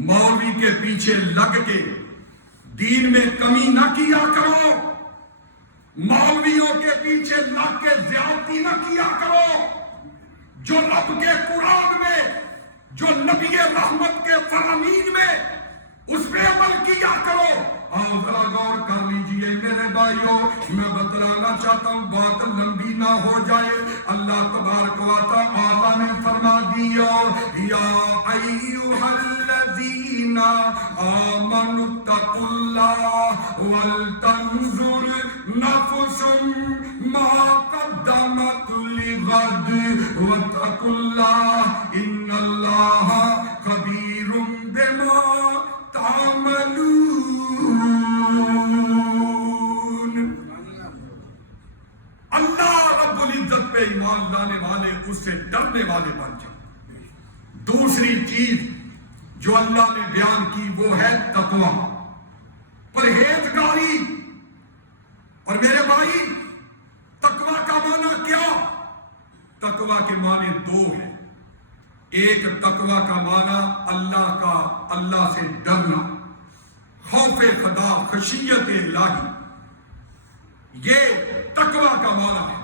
مولوی کے پیچھے لگ کے دین میں کمی نہ کیا کرو، مولویوں کے پیچھے لگ کے زیادتی نہ کیا کرو۔ جو رب کے قرآن میں، جو نبی رحمت کے فرامین میں، اس پہ عمل کیا کرو۔ آؤ ذرا غور کر لیجئے میرے بھائیوں، میں بتلانا چاہتا ہوں بات لمبی نہ ہو جائے۔ اللہ تبارک و تعالی نے فرما دیا یا ایھا الذین آمنوا اتقوا اللہ ولتنظر نفس ما قدمت لغد واتقوا اللہ ان اللہ خبیر بما تعملون۔ اللہ رب العزت پہ ایمان لانے والے اس سے ڈرنے والے بن جائیں۔ دوسری چیز جو اللہ نے بیان کی وہ ہے تقویٰ۔ پرہیزگاری. اور میرے بھائی تقوی کا معنی کیا؟ تقوی کے معنی دو ہیں. ایک تقوی کا معنی اللہ سے ڈرنا، خوف خدا، خشیت الہی. یہ تقوی کا معنی ہے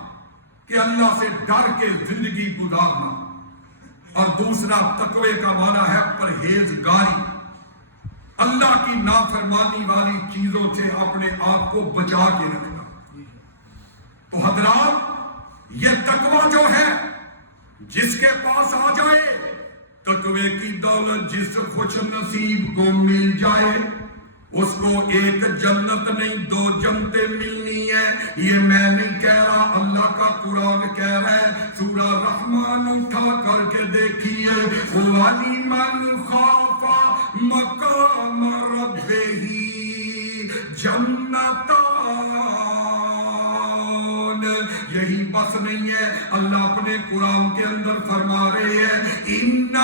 کہ اللہ سے ڈر کے زندگی گزارنا. اور دوسرا تقوی کا معنی ہے پرہیزگاری، اللہ کی نافرمانی والی چیزوں سے اپنے آپ کو بچا کے رکھنا. تو حضرات یہ تقوی جو ہے جس کے پاس آ جائے، تقوی کی دولت جس خوش نصیب کو مل جائے، اس کو ایک جنت نہیں دو جنتیں ملنی ہے. یہ میں نہیں کہہ رہا، اللہ کا قرآن کہہ رہا ہے. سورہ رحمان اٹھا کر کے دیکھیے، وَلِمَنْ خَافَ مَقَامَ رَبِّهِ جَنَّتَانِ. یہی بس نہیں ہے، اللہ اپنے قرآن کے اندر فرما رہے ہیں اِنَّ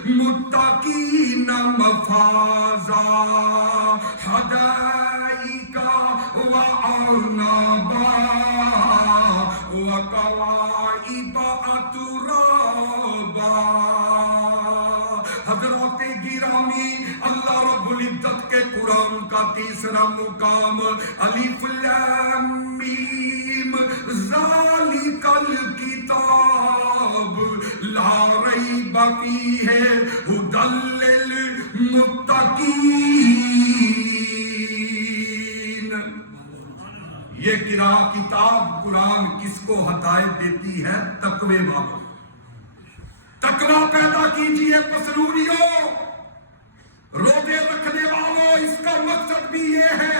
لِلْمُتَّقِينَ مَفَازًا حَدَائِقَ وَأَعْنَابًا وَكَوَاعِبَ أَتْرَابًا. حضرات گرامی، اللہ رب العزت کے قرآن کا تیسرا مقام الف لام میم ذالک الکتاب لا ریب فیہ ھدی للمتقین. یہ کتاب قرآن کس کو ہدایت دیتی ہے؟ تقوی والوں. تقوی پیدا کیجئے پسروریوں، روزے رکھنے والوں. اس کا مقصد بھی یہ ہے،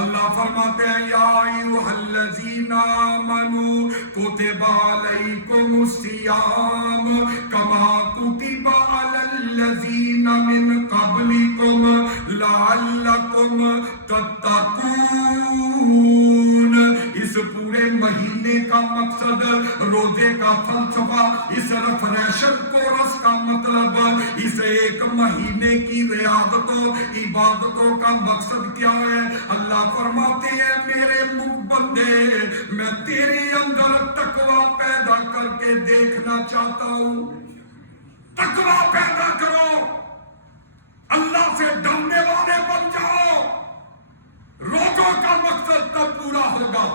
اللہ فرماتے ہیں یا ایھا الذین آمنوا کتب علیکم الصیام کما کتب علی الذین من قبلکم لعلکم تتقون. اس پورے مہینے کا مقصد، روزے کا فلسفہ، اس ریفریشن کورس کا مطلب، اس ایک مہینے کی ریاضتوں عبادتوں کا مقصد کیا ہے؟ اللہ فرماتے ہیں میرے بندے، میں تیرے اندر تقوی پیدا کر کے دیکھنا چاہتا ہوں. تقوی پیدا کرو، اللہ سے ڈرنے والے بن جاؤ. روزوں کا مقصد تب پورا ہوگا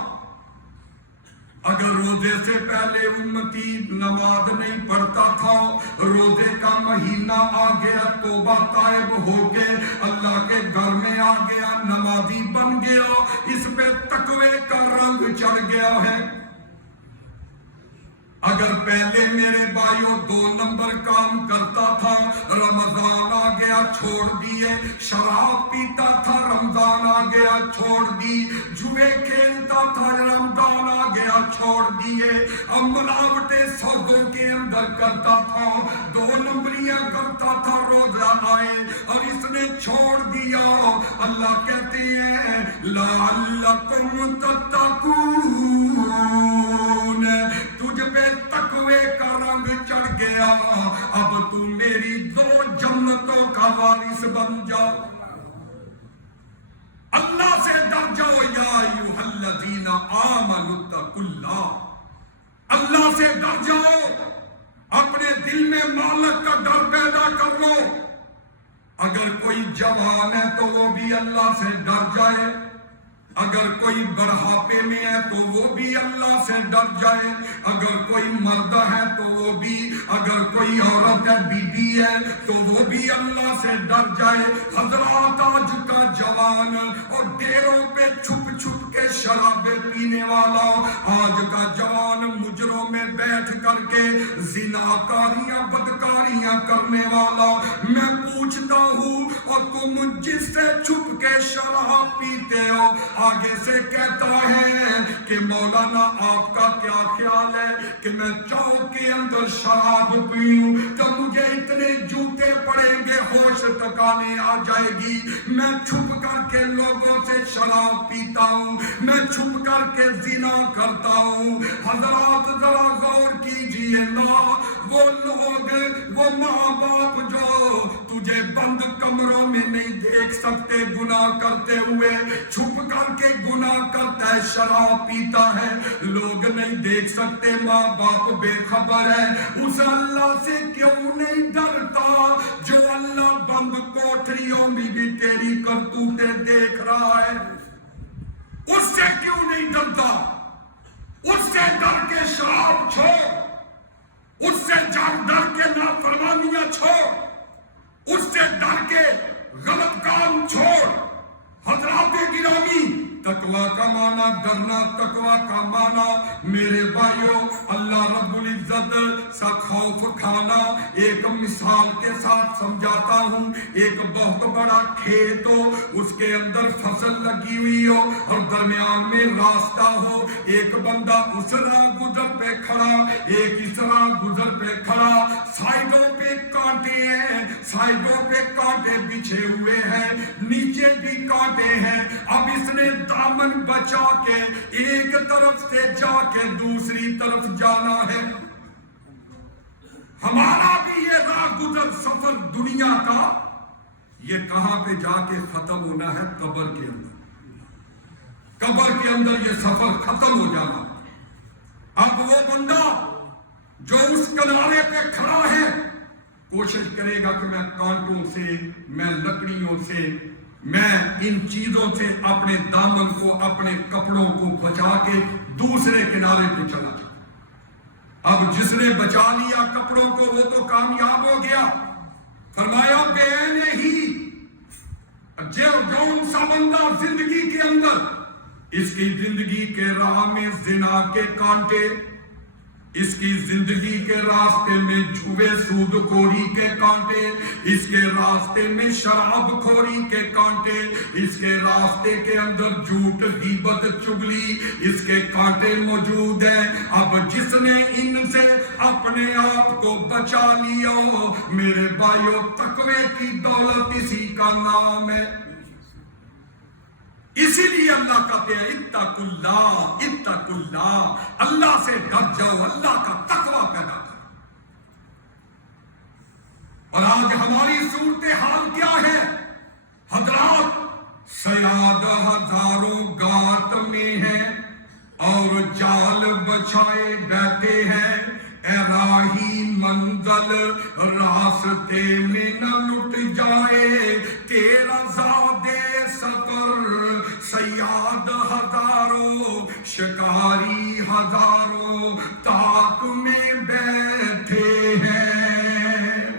اگر روزے سے پہلے امتی نماز نہیں پڑھتا تھا، روزے کا مہینہ آ گیا، توبہ طائب ہو کے اللہ کے گھر میں آ گیا، نمازی بن گیا، اس پہ تقوی کا رنگ چڑھ گیا ہے. اگر پہلے میرے بھائیوں 2 نمبر کام کرتا تھا، رمضان آ گیا چھوڑ دیے، شراب پیتا تھا رمضان آ گیا چھوڑ دی، جوئے کھیلتا تھا رمضان آ گیا چھوڑ دیے، ملاوٹیں سودوں کے اندر کرتا تھا، 2 نمبریاں کرتا تھا، روزہ آئے اور اس نے چھوڑ دیا. اللہ کہتے ہیں لعلکم تتقون. تجھ پہ تقوی کا رنگ چڑھ گیا، اب تو میری 2 جنتوں کا وارث بن جا. اللہ سے ڈر جاؤ، یا ایھا الذین آمنوا اتقوا اللہ. اللہ سے ڈر جاؤ، اپنے دل میں مالک کا ڈر پیدا کر لو. اگر کوئی جوان ہے تو وہ بھی اللہ سے ڈر جائے، اگر کوئی بڑھاپے میں ہے تو وہ بھی اللہ سے ڈر جائے، اگر کوئی مرد ہے تو وہ بھی، اگر کوئی عورت ہے بی بی ہے تو وہ بھی اللہ سے ڈر جائے. حضرات آج کا جوان اور ڈیروں پہ چھپ چھپ کے شرابیں پینے والا، آج کا جوان مجروں میں بیٹھ کر کے زناکاریاں بدکاریاں کرنے والا، میں پوچھتا ہوں اور تم جس سے چھپ کے شراب پیتے ہو آگے سے کہتا ہے کہ مولانا آپ کا کیا خیال ہے کہ میں چوک کے اندر شراب پیوں تو مجھے اتنے جوتے پڑیں گے، ہوش ٹکانے آ جائے گی. میں چھپ کر کے لوگوں سے شراب پیتا ہوں، میں چھپ کر کے زنا کرتا ہوں. حضرات ذرا غور کیجئے نا، وہ لوگ، وہ ماں باپ جو تجھے بند کمروں میں نہیں دیکھ سکتے گناہ کرتے کر کے گناہ کرتا ہے، شراب پیتا ہے، لوگ نہیں دیکھ سکتے، ماں باپ بے خبر ہے، اس اللہ سے کیوں نہیں ڈرتا جو اللہ بند کوٹریوں میں بھی تیری کرتوتیں دیکھ رہا ہے؟ اس سے کیوں نہیں ڈرتا؟ اس سے ڈر کے شراب چھوڑ، اس سے ڈر کے نافرمانیاں چھوڑ، اس سے ڈر کے غلط کام چھوڑ۔ حضرات گرامی، تقوی کا معنی ڈرنا، تقوی کا معنی میرے بھائیوں اللہ رب العزت سا خوف کھانا۔ ایک مثال کے ساتھ سمجھاتا ہوں، ایک بہت بڑا کھیت ہو، اس کے اندر فصل لگی ہوئی ہو اور درمیان میں راستہ ہو، ایک بندہ اس راہ گزر پہ کھڑا، ایک اس راہ گزر پہ کھڑا، سائیڈوں پہ کانٹے ہیں، سائیڈوں پہ کانٹے بچھے ہوئے ہیں، نیچے بھی کانٹے ہیں۔ اب اس نے دامن بچا کے ایک طرف سے جا کے دوسری طرف جانا ہے۔ ہمارا بھی یہ راہ گزر سفر دنیا کا، یہ کہاں پہ جا کے ختم ہونا ہے؟ قبر کے اندر۔ قبر کے اندر یہ سفر ختم ہو جانا۔ اب وہ بندہ جو اس کنارے پہ کھڑا ہے کوشش کرے گا کہ میں کانٹوں سے، میں لکڑیوں سے، میں ان چیزوں سے اپنے دامن کو، اپنے کپڑوں کو بچا کے دوسرے کنارے پہ چلا جائے۔ اب جس نے بچا لیا کپڑوں کو وہ تو کامیاب ہو گیا۔ فرمایا بے نہیں، جو سا بندہ زندگی کے اندر، اس کی زندگی کے راہ میں زنا کے کانٹے، اس کی زندگی کے راستے میں جھوے سود خوری کے کانٹے، اس کے راستے میں شراب خوری کے کانٹے، اس کے راستے کے اندر جھوٹ غیبت چگلی، اس کے کانٹے موجود ہیں۔ اب جس نے ان سے اپنے آپ کو بچا لیا، میرے بھائیوں تقوی کی دولت اسی کا نام ہے۔ اسی لیے اللہ کہتے ہیں اتقوا اللہ، اتقوا اللہ، اللہ سے ڈر جاؤ، اللہ کا تقوی پیدا کرو۔ اور آج ہماری صورتحال کیا ہے حضرات؟ صیاد ہزاروں گات میں ہیں اور جال بچھائے بیٹھے ہیں، اے راہی منزل راستے میں نہ لٹ جائے، تیرا زادے سفر صیاد ہزاروں، شکاری ہزاروں تاک میں بیٹھے ہیں۔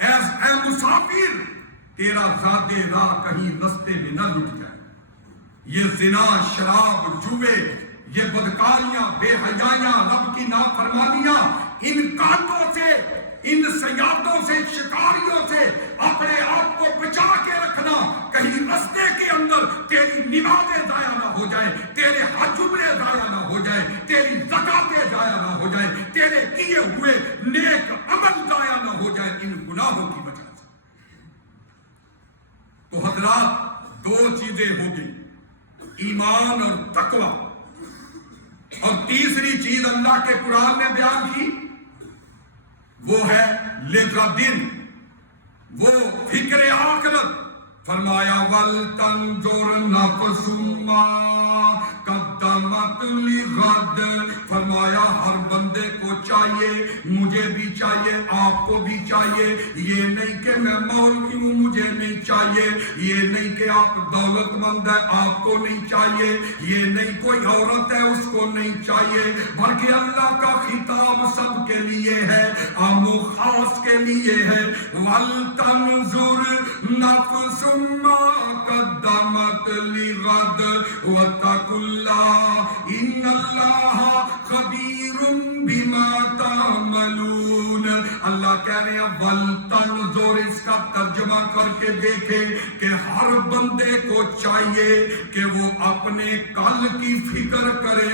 اے مسافر، تیرا زادے راہ کہیں رستے میں نہ لٹ جائے۔ یہ زنا، شراب، جوے، یہ بدکاریاں، بے حیائیاں، رب کی نافرمانیاں، ان کانٹوں سے، ان سیادوں سے، شکاریوں سے اپنے آپ کو بچا کے رکھنا، کہیں رستے کے اندر تیری نمازیں ضائع نہ ہو جائے، تیرے حج عمرے ضائع نہ ہو جائے، تیری زکاتیں ضائع نہ ہو جائے، تیرے کیے ہوئے نیک عمل ضائع نہ ہو جائے ان گناہوں کی وجہ سے۔ تو حضرات دو چیزیں ہوگی، ایمان اور تقوی، اور تیسری چیز اللہ کے قرآن نے بیان کی وہ ہے لغدن، وہ فکر آخرت۔ فرمایا وَلْتَنْظُرْ نَفْسٌ مَّا قَدَّمَتْ لِغَدٍ، فرمایا ہر بندے کو چاہیے، مجھے بھی چاہیے، آپ کو بھی چاہیے، یہ نہیں کہ میں مولوی ہوں مجھے نہیں چاہیے، یہ نہیں کہ آپ دولت مند ہے آپ کو نہیں چاہیے، یہ نہیں کوئی عورت ہے اس کو نہیں چاہیے، بلکہ اللہ کا خطاب سب کے لیے ہے، عام و خاص کے لیے ہے۔ وَلْتَنْظُرْ نَفْسٌ مَّا قَدَّمَتْ لِغَدٍ وَاتَّقُوا اللَّهَ إِنَّ اللَّهَ خَبِيرٌ بِمَا تَعْمَلُونَ۔ اللہ کہہ رہے ہیں وَلْتَنْظُرْ، اس کا ترجمہ کر کے دیکھے کہ ہر بندے کو چاہیے کہ وہ اپنے کل کی فکر کرے۔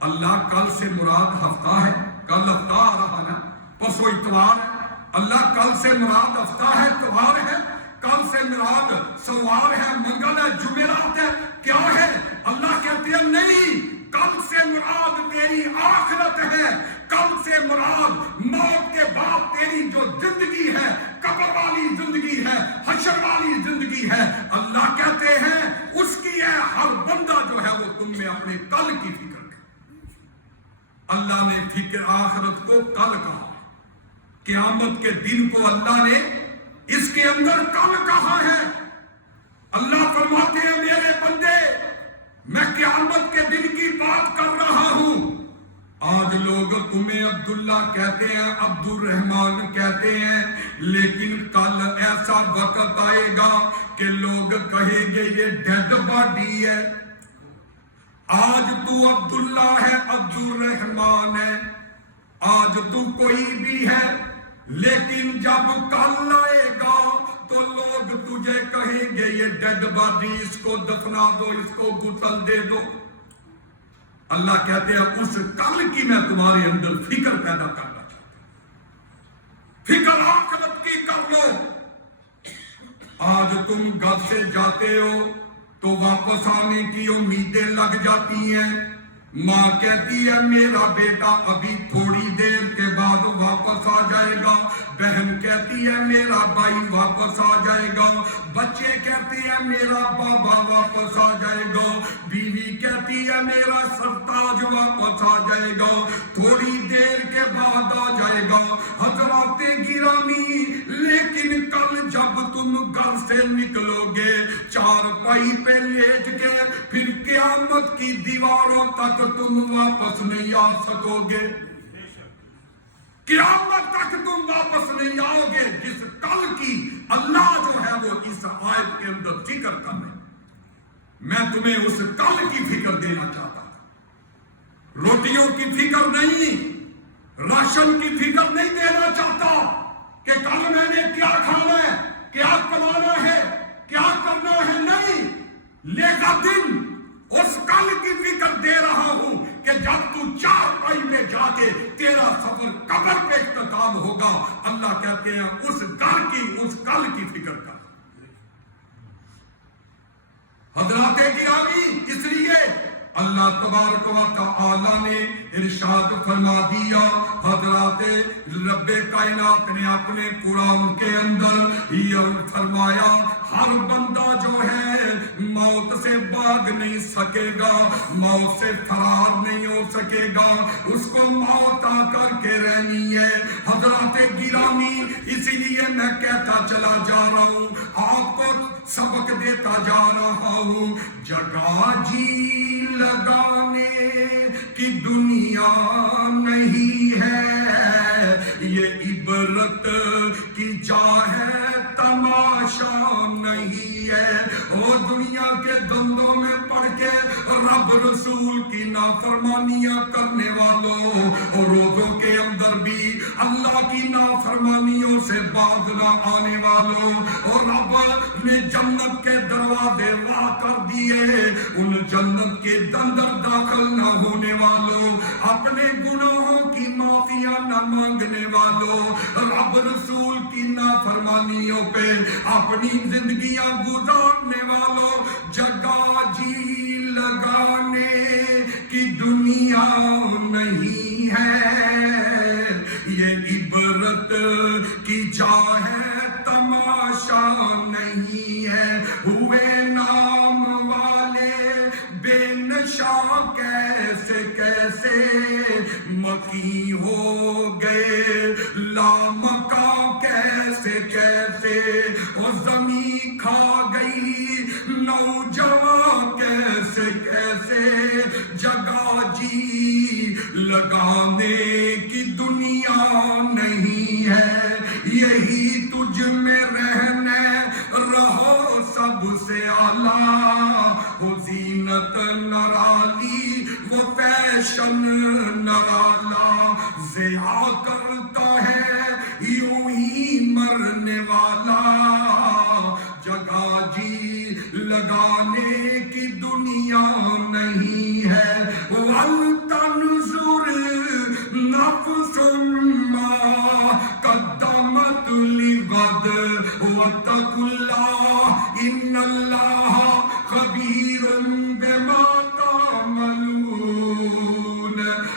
اللہ کل سے مراد ہفتہ ہے، کل ہفتہ آ رہا نا، پرسوں اتوار ہے۔ اللہ کل سے مراد ہفتہ ہے، اتوار ہے، کل سے مراد سوار ہے، منگل ہے، جمعرات ہے، کیا ہے؟ اللہ کہتے ہیں نہیں، کل سے مراد تیری آخرت ہے، کل سے مراد موت کے بعد تیری جو زندگی ہے، قبر والی زندگی ہے، حشر والی زندگی ہے۔ اللہ کہتے ہیں اللہ نے فکر آخرت کو کل کہا، قیامت کے دن کو اللہ نے اس کے اندر کل کہا ہے۔ اللہ فرماتے ہیں میرے بندے میں قیامت کے دن کی بات کر رہا ہوں۔ آج لوگ تمہیں عبداللہ کہتے ہیں، عبد الرحمن کہتے ہیں، لیکن کل ایسا وقت آئے گا کہ لوگ کہیں گے یہ ڈیڈ باڈی ہے۔ آج تو عبداللہ ہے، عبد الرحمن ہے، آج تو کوئی بھی ہے، لیکن جب کل آئے گا تو لوگ تجھے کہیں گے یہ ڈیڈ باڈی، اس کو دفنا دو، اس کو غسل دے دو۔ اللہ کہتے ہیں اس کل کی میں تمہارے اندر فکر پیدا کرنا چاہتا ہوں، فکر آخرت کی کر لو۔ آج تم گھر سے جاتے ہو تو واپس آنے کی امیدیں لگ جاتی ہیں، ماں کہتی ہے میرا بیٹا ابھی تھوڑی دیر کے بعد واپس آ جائے گا، بہن کہتی ہے میرا بھائی واپس آ جائے گا، بچے کہتے ہیں میرا بابا واپس آ جائے گا، بیوی کہتی ہے میرا سرتاج واپس آ جائے گا، تھوڑی دیر کے بعد آ جائے گا۔ حضرات گرامی، لیکن کل جب تم گھر سے نکلو گے چارپائی پہ لیٹ کے، پھر قیامت کی دیواروں تک تم واپس نہیں آ سکو گے، قیامت تک تم واپس نہیں آؤ گے۔ جس کل کی اللہ جو ہے وہ اس آیت کے اندر فکر کر رہے ہیں، میں تمہیں اس کل کی فکر دینا چاہتا ہوں، روٹیوں کی فکر نہیں، راشن کی فکر نہیں دینا چاہتا کہ کل میں نے کیا کھانا ہے، کیا کمانا ہے، کیا کرنا ہے، نہیں، لیکن اس کل کی فکر دے رہا ہوں کہ جب تو چارپائی میں جا کے تیرا سفر قبر پہ اختتام ہوگا، اللہ کہتے ہیں اس گھر کی، اس کل کی فکر کر۔ حضرات گرامی، اس لیے اللہ تبارک و تعالی نے ارشاد فرما دیا، حضرات رب کائنات نے اپنے قرآن کے اندر یہ فرمایا ہر بندہ جو ہے موت سے بھاگ نہیں سکے گا، موت سے فرار نہیں ہو سکے گا، اس کو موت آ کر کے رہنی ہے۔ حضرات گرامی، اسی لیے میں کہتا چلا جا رہا ہوں، آپ کو سبق دیتا جا رہا ہوں، جگہ جی لگانے کی دنیا نہیں ہے، یہ عبرت کی جا ہے، تماشا نہیں ہے۔ اور دنیا کے دندوں میں پڑ کے رب رسول کی نافرمانیاں کرنے والوں، اور روزوں کے اندر بھی اللہ کی نافرمانیوں سے باز نہ آنے والوں، اور رب نے جنت کے دروازے وا کر دیے، ان جنت کے اندر داخل نہ ہونے والوں، اپنے گناہوں کی معافیاں نہ مانگنے والوں، رب رسول کی نافرمانیوں پہ اپنی زندگیاں گزارنے والوں، جگہ جی لگانے کی دنیا نہیں ہے، یہ عبرت کی جا ہے، تماشا نہیں ہے۔ ہوئے نام والے بے نشا کیسے کیسے، مکی ہو گئے لامکاں کیسے کیسے، اور زمین کھا گئی نوجوان کیسے کیسے، جگہ جی لگانے کی دنیا نہیں ہے، یہی تجھ میں رہنے رہو سب سے اعلیٰ، وہ زینت نرالی، وہ فیشن نرالا، ضیاء کرتا ہے یوں ہی مرنے والا، جگہ جی لگانے کی دنیا نہیں ہے۔ وَلْتَنْظُرْ نَفْسٌ مَّا قَدَّمَتْ لِغَدٍ وَاتَّقُوا اللَّهَ إِنَّ اللَّهَ خَبِيرٌ بِمَا تَعْمَلُونَ۔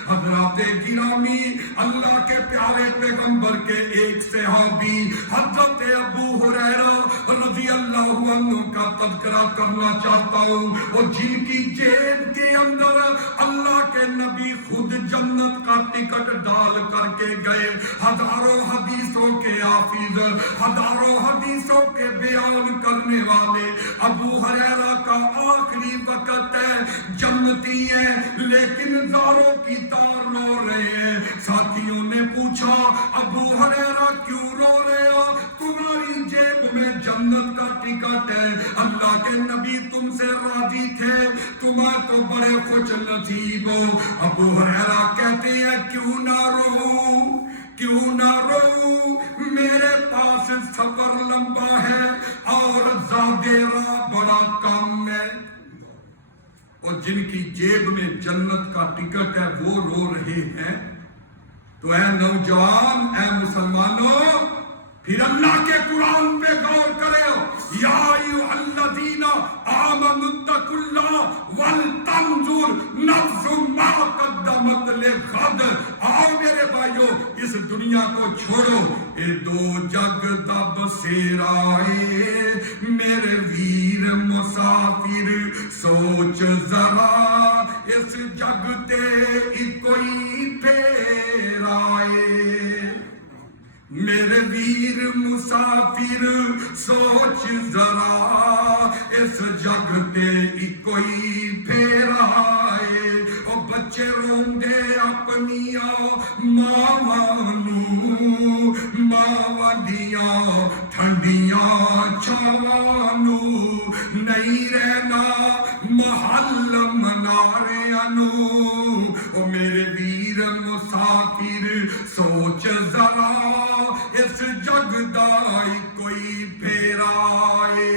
حضرات گرامی، گرامی اللہ کے پیارے پیغمبر کے ایک صحابی حضرت ابو ہریرہ رضی اللہ عنہ کا تذکرہ کرنا چاہتا ہوں، اور جن کی جیب کے اندر اللہ کے نبی خود جنت کا ٹکٹ ڈال کر کے گئے، ہزاروں حدیثوں کے حافظ، ہزاروں حدیثوں کے بیان کرنے والے ابو ہریرہ کا آخری وقت ہے، جنتی ہے لیکن زاروں کی تار رو رہے ہیں۔ ساتھیوں نے پوچھا ابو ہریرہ کیوں رو رہے ہو؟ تمہاری جیب میں جنت کا ٹکٹ ہے، اللہ کے نبی تم سے راضی تھے، تمہیں تو بڑے خوش نصیب ہو۔ ابو ہریرہ کہتے ہیں کیوں نہ رو، کیوں نہ رو، میرے پاس سفر لمبا ہے اور زادے راہ بڑا کم ہے۔ اور جن کی جیب میں جنت کا ٹکٹ ہے وہ رو رہے ہیں، تو اے نوجوان، اے مسلمانوں، پھر اللہ کے قرآن پہ غور کرے ہو، یا ایھا الذین آمنوا اتقوا اللہ ولتنظر نفس ما قدمت لغد۔ آؤ میرے بھائیو، اس دنیا کو چھوڑو، اے دو جگ دا بسیرائے میرے ویر مسافر، سوچ ذرا اس جگ تے کوئی پھیر آئے۔ میرے ویر مسافر سوچ ذرا اس جگ تے کوئی پھیر آئے۔ او بچے روندے اپنیاں ماواں نوں، ماواں دیاں ٹھنڈیاں چھاواں نوں، نہیں رہنا محل مناریاں نوں۔ او میرے ویر مسافر سوچ ذرا اس جگ دا کوئی پھیرائے۔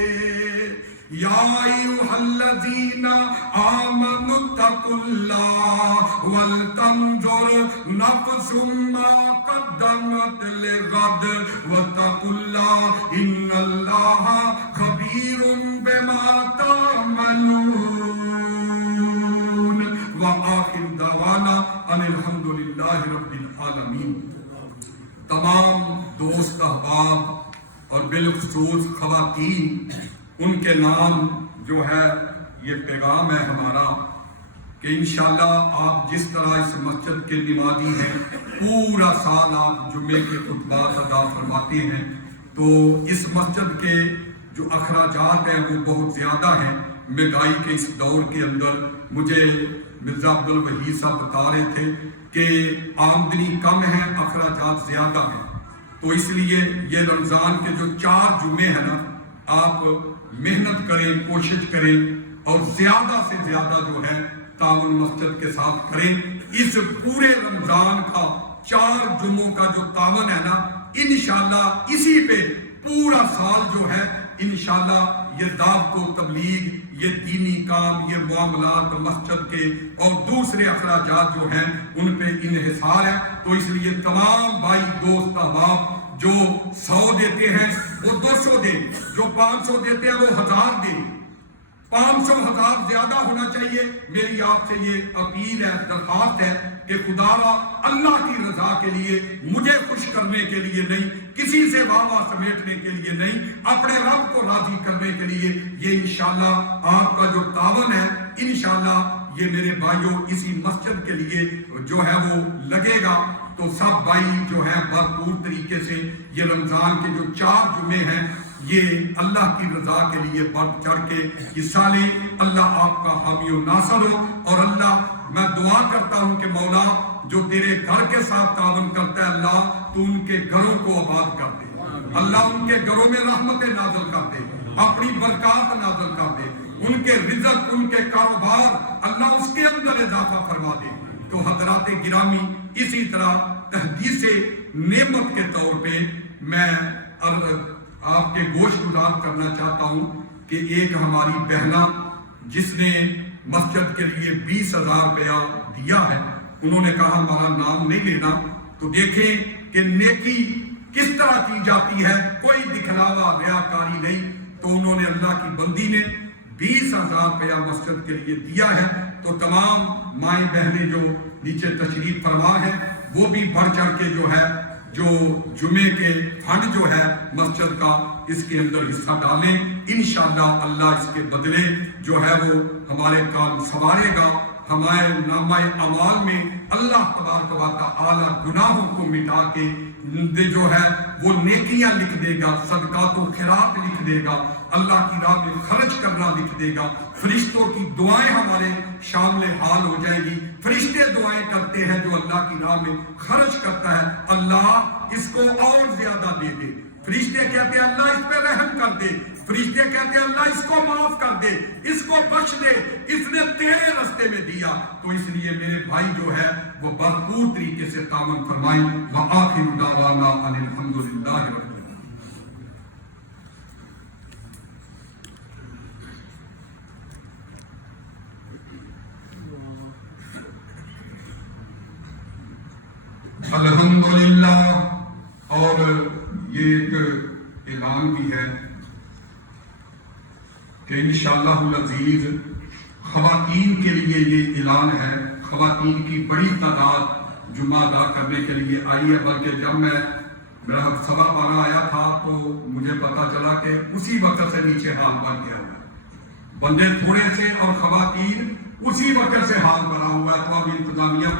یا ایھا الذین آمنوا اتقوا اللہ ولتنظر نفس ما قدمت لغد واتقوا اللہ ان اللہ خبیر بما تعملون۔ وآخر دعوانا ان الحمد للہ رب العالمین۔ تمام دوست احباب اور بالخصوص خواتین، ان کے نام جو ہے یہ پیغام ہے ہمارا کہ انشاءاللہ آپ جس طرح اس مسجد کے نمازی ہیں، پورا سال آپ جمعے کے خطبات ادا فرماتے ہیں، تو اس مسجد کے جو اخراجات ہیں وہ بہت زیادہ ہیں۔ مہنگائی کے اس دور کے اندر مجھے مرزا عبدالوحید صاحب بتا رہے تھے کہ آمدنی کم ہے، اخراجات زیادہ ہیں، تو اس لیے یہ رمضان کے جو 4 جمعے ہیں نا، آپ محنت کریں، کوشش کریں اور زیادہ سے زیادہ جو ہے تعاون مسجد کے ساتھ کریں۔ اس پورے رمضان کا 4 جمعوں کا جو تعاون ہے نا، انشاءاللہ اسی پہ پورا سال جو ہے انشاءاللہ یہ دعوت و تبلیغ، یہ دینی کام، یہ معاملات مسجد کے اور دوسرے اخراجات جو ہیں ان پہ انحصار ہے۔ تو اس لیے تمام بھائی دوست احباب جو 100 دیتے ہیں وہ 200 دیں، جو 500 دیتے ہیں وہ 1000 دیں، 500 1000 زیادہ ہونا چاہیے۔ میری آپ سے یہ اپیل ہے، درخواست ہے کہ خدا اللہ کی رضا کے لیے، مجھے خوش کرنے کے لیے نہیں، کسی سے واہ سمیٹنے کے لیے نہیں، اپنے رب کو راضی کرنے کے لیے یہ انشاءاللہ آپ کا جو تعاون ہے انشاءاللہ یہ میرے بھائیوں اسی مسجد کے لیے جو ہے وہ لگے گا۔ تو سب بھائی جو ہیں بھرپور طریقے سے یہ رمضان کے جو 4 جمعے ہیں یہ اللہ کی رضا کے لیے بڑھ چڑھ کے حصہ لیں۔ اللہ آپ کا حامی و ناصر ہو، اور اللہ میں دعا کرتا ہوں کہ مولا جو تیرے گھر کے ساتھ تعاون کرتا ہے اللہ تو ان کے گھروں کو آباد کر دے، اللہ ان کے گھروں میں رحمتیں نازل کر دے، اپنی برکات نازل کر دے، ان کے رزق، ان کے کاروبار اللہ اس کے اندر اضافہ فرما دے۔ تو حضرات گرامی، اسی طرح تحدیث نعمت کے طور پہ میں آپ کے گوش گزار کرنا چاہتا ہوں کہ ایک ہماری بہنہ جس نے مسجد کے لیے 20,000 روپیہ دیا ہے، انہوں نے کہا ہمارا نام نہیں لینا، تو دیکھیں کہ نیکی کس طرح کی جاتی ہے، کوئی دکھلاوا ریاکاری نہیں۔ تو انہوں نے اللہ کی بندی نے 20,000 روپیہ مسجد کے لیے دیا ہے۔ تو تمام مائیں بہنیں جو نیچے تشریف فرما ہے وہ بھی بڑھ چڑھ کے جو ہے جو جمعے کے فنڈ جو ہے مسجد کا اس کے اندر حصہ ڈالیں. انشاءاللہ اللہ اس کے بدلے جو ہے وہ ہمارے کام سنوارے گا. ہمارے نامہ اعمال میں اللہ تبارک و تعالی گناہوں کو مٹا کے جو ہے وہ نیکیاں لکھ دے گا, صدقات و خیرات لکھ دے گا, اللہ کی راہ میں خرچ کرنا لکھ دے گا. فرشتوں کی دعائیں ہمارے شامل حال ہو جائیں گی. فرشتے دعائیں کرتے ہیں جو اللہ کی راہ میں خرچ کرتا ہے, اللہ اس کو اور زیادہ دے دے. فرشتے کہتے ہیں اللہ اس پہ رحم کر دے. فرشتے کہتے ہیں اللہ اس کو معاف کر دے, اس کو بخش دے, اس نے تیرے رستے میں دیا. تو اس لیے میرے بھائی جو ہے وہ بھرپور طریقے سے تعاون فرمائیں. وآخر دعوانا ان الحمدللہ رب العالمین. الحمدللہ. اور یہ ایک اعلان بھی ہے کہ انشاءاللہ العزیز خواتین کے لیے یہ اعلان ہے. خواتین کی بڑی تعداد جمعہ ادا کرنے کے لیے آئی ہے, بلکہ جب میرا 12:15 آیا تھا تو مجھے پتا چلا کہ اسی وقت سے نیچے حال بن گیا ہوا ہے. بندے تھوڑے سے اور خواتین اسی وقت سے حال بنا ہوا ہے. تو اب انتظامیہ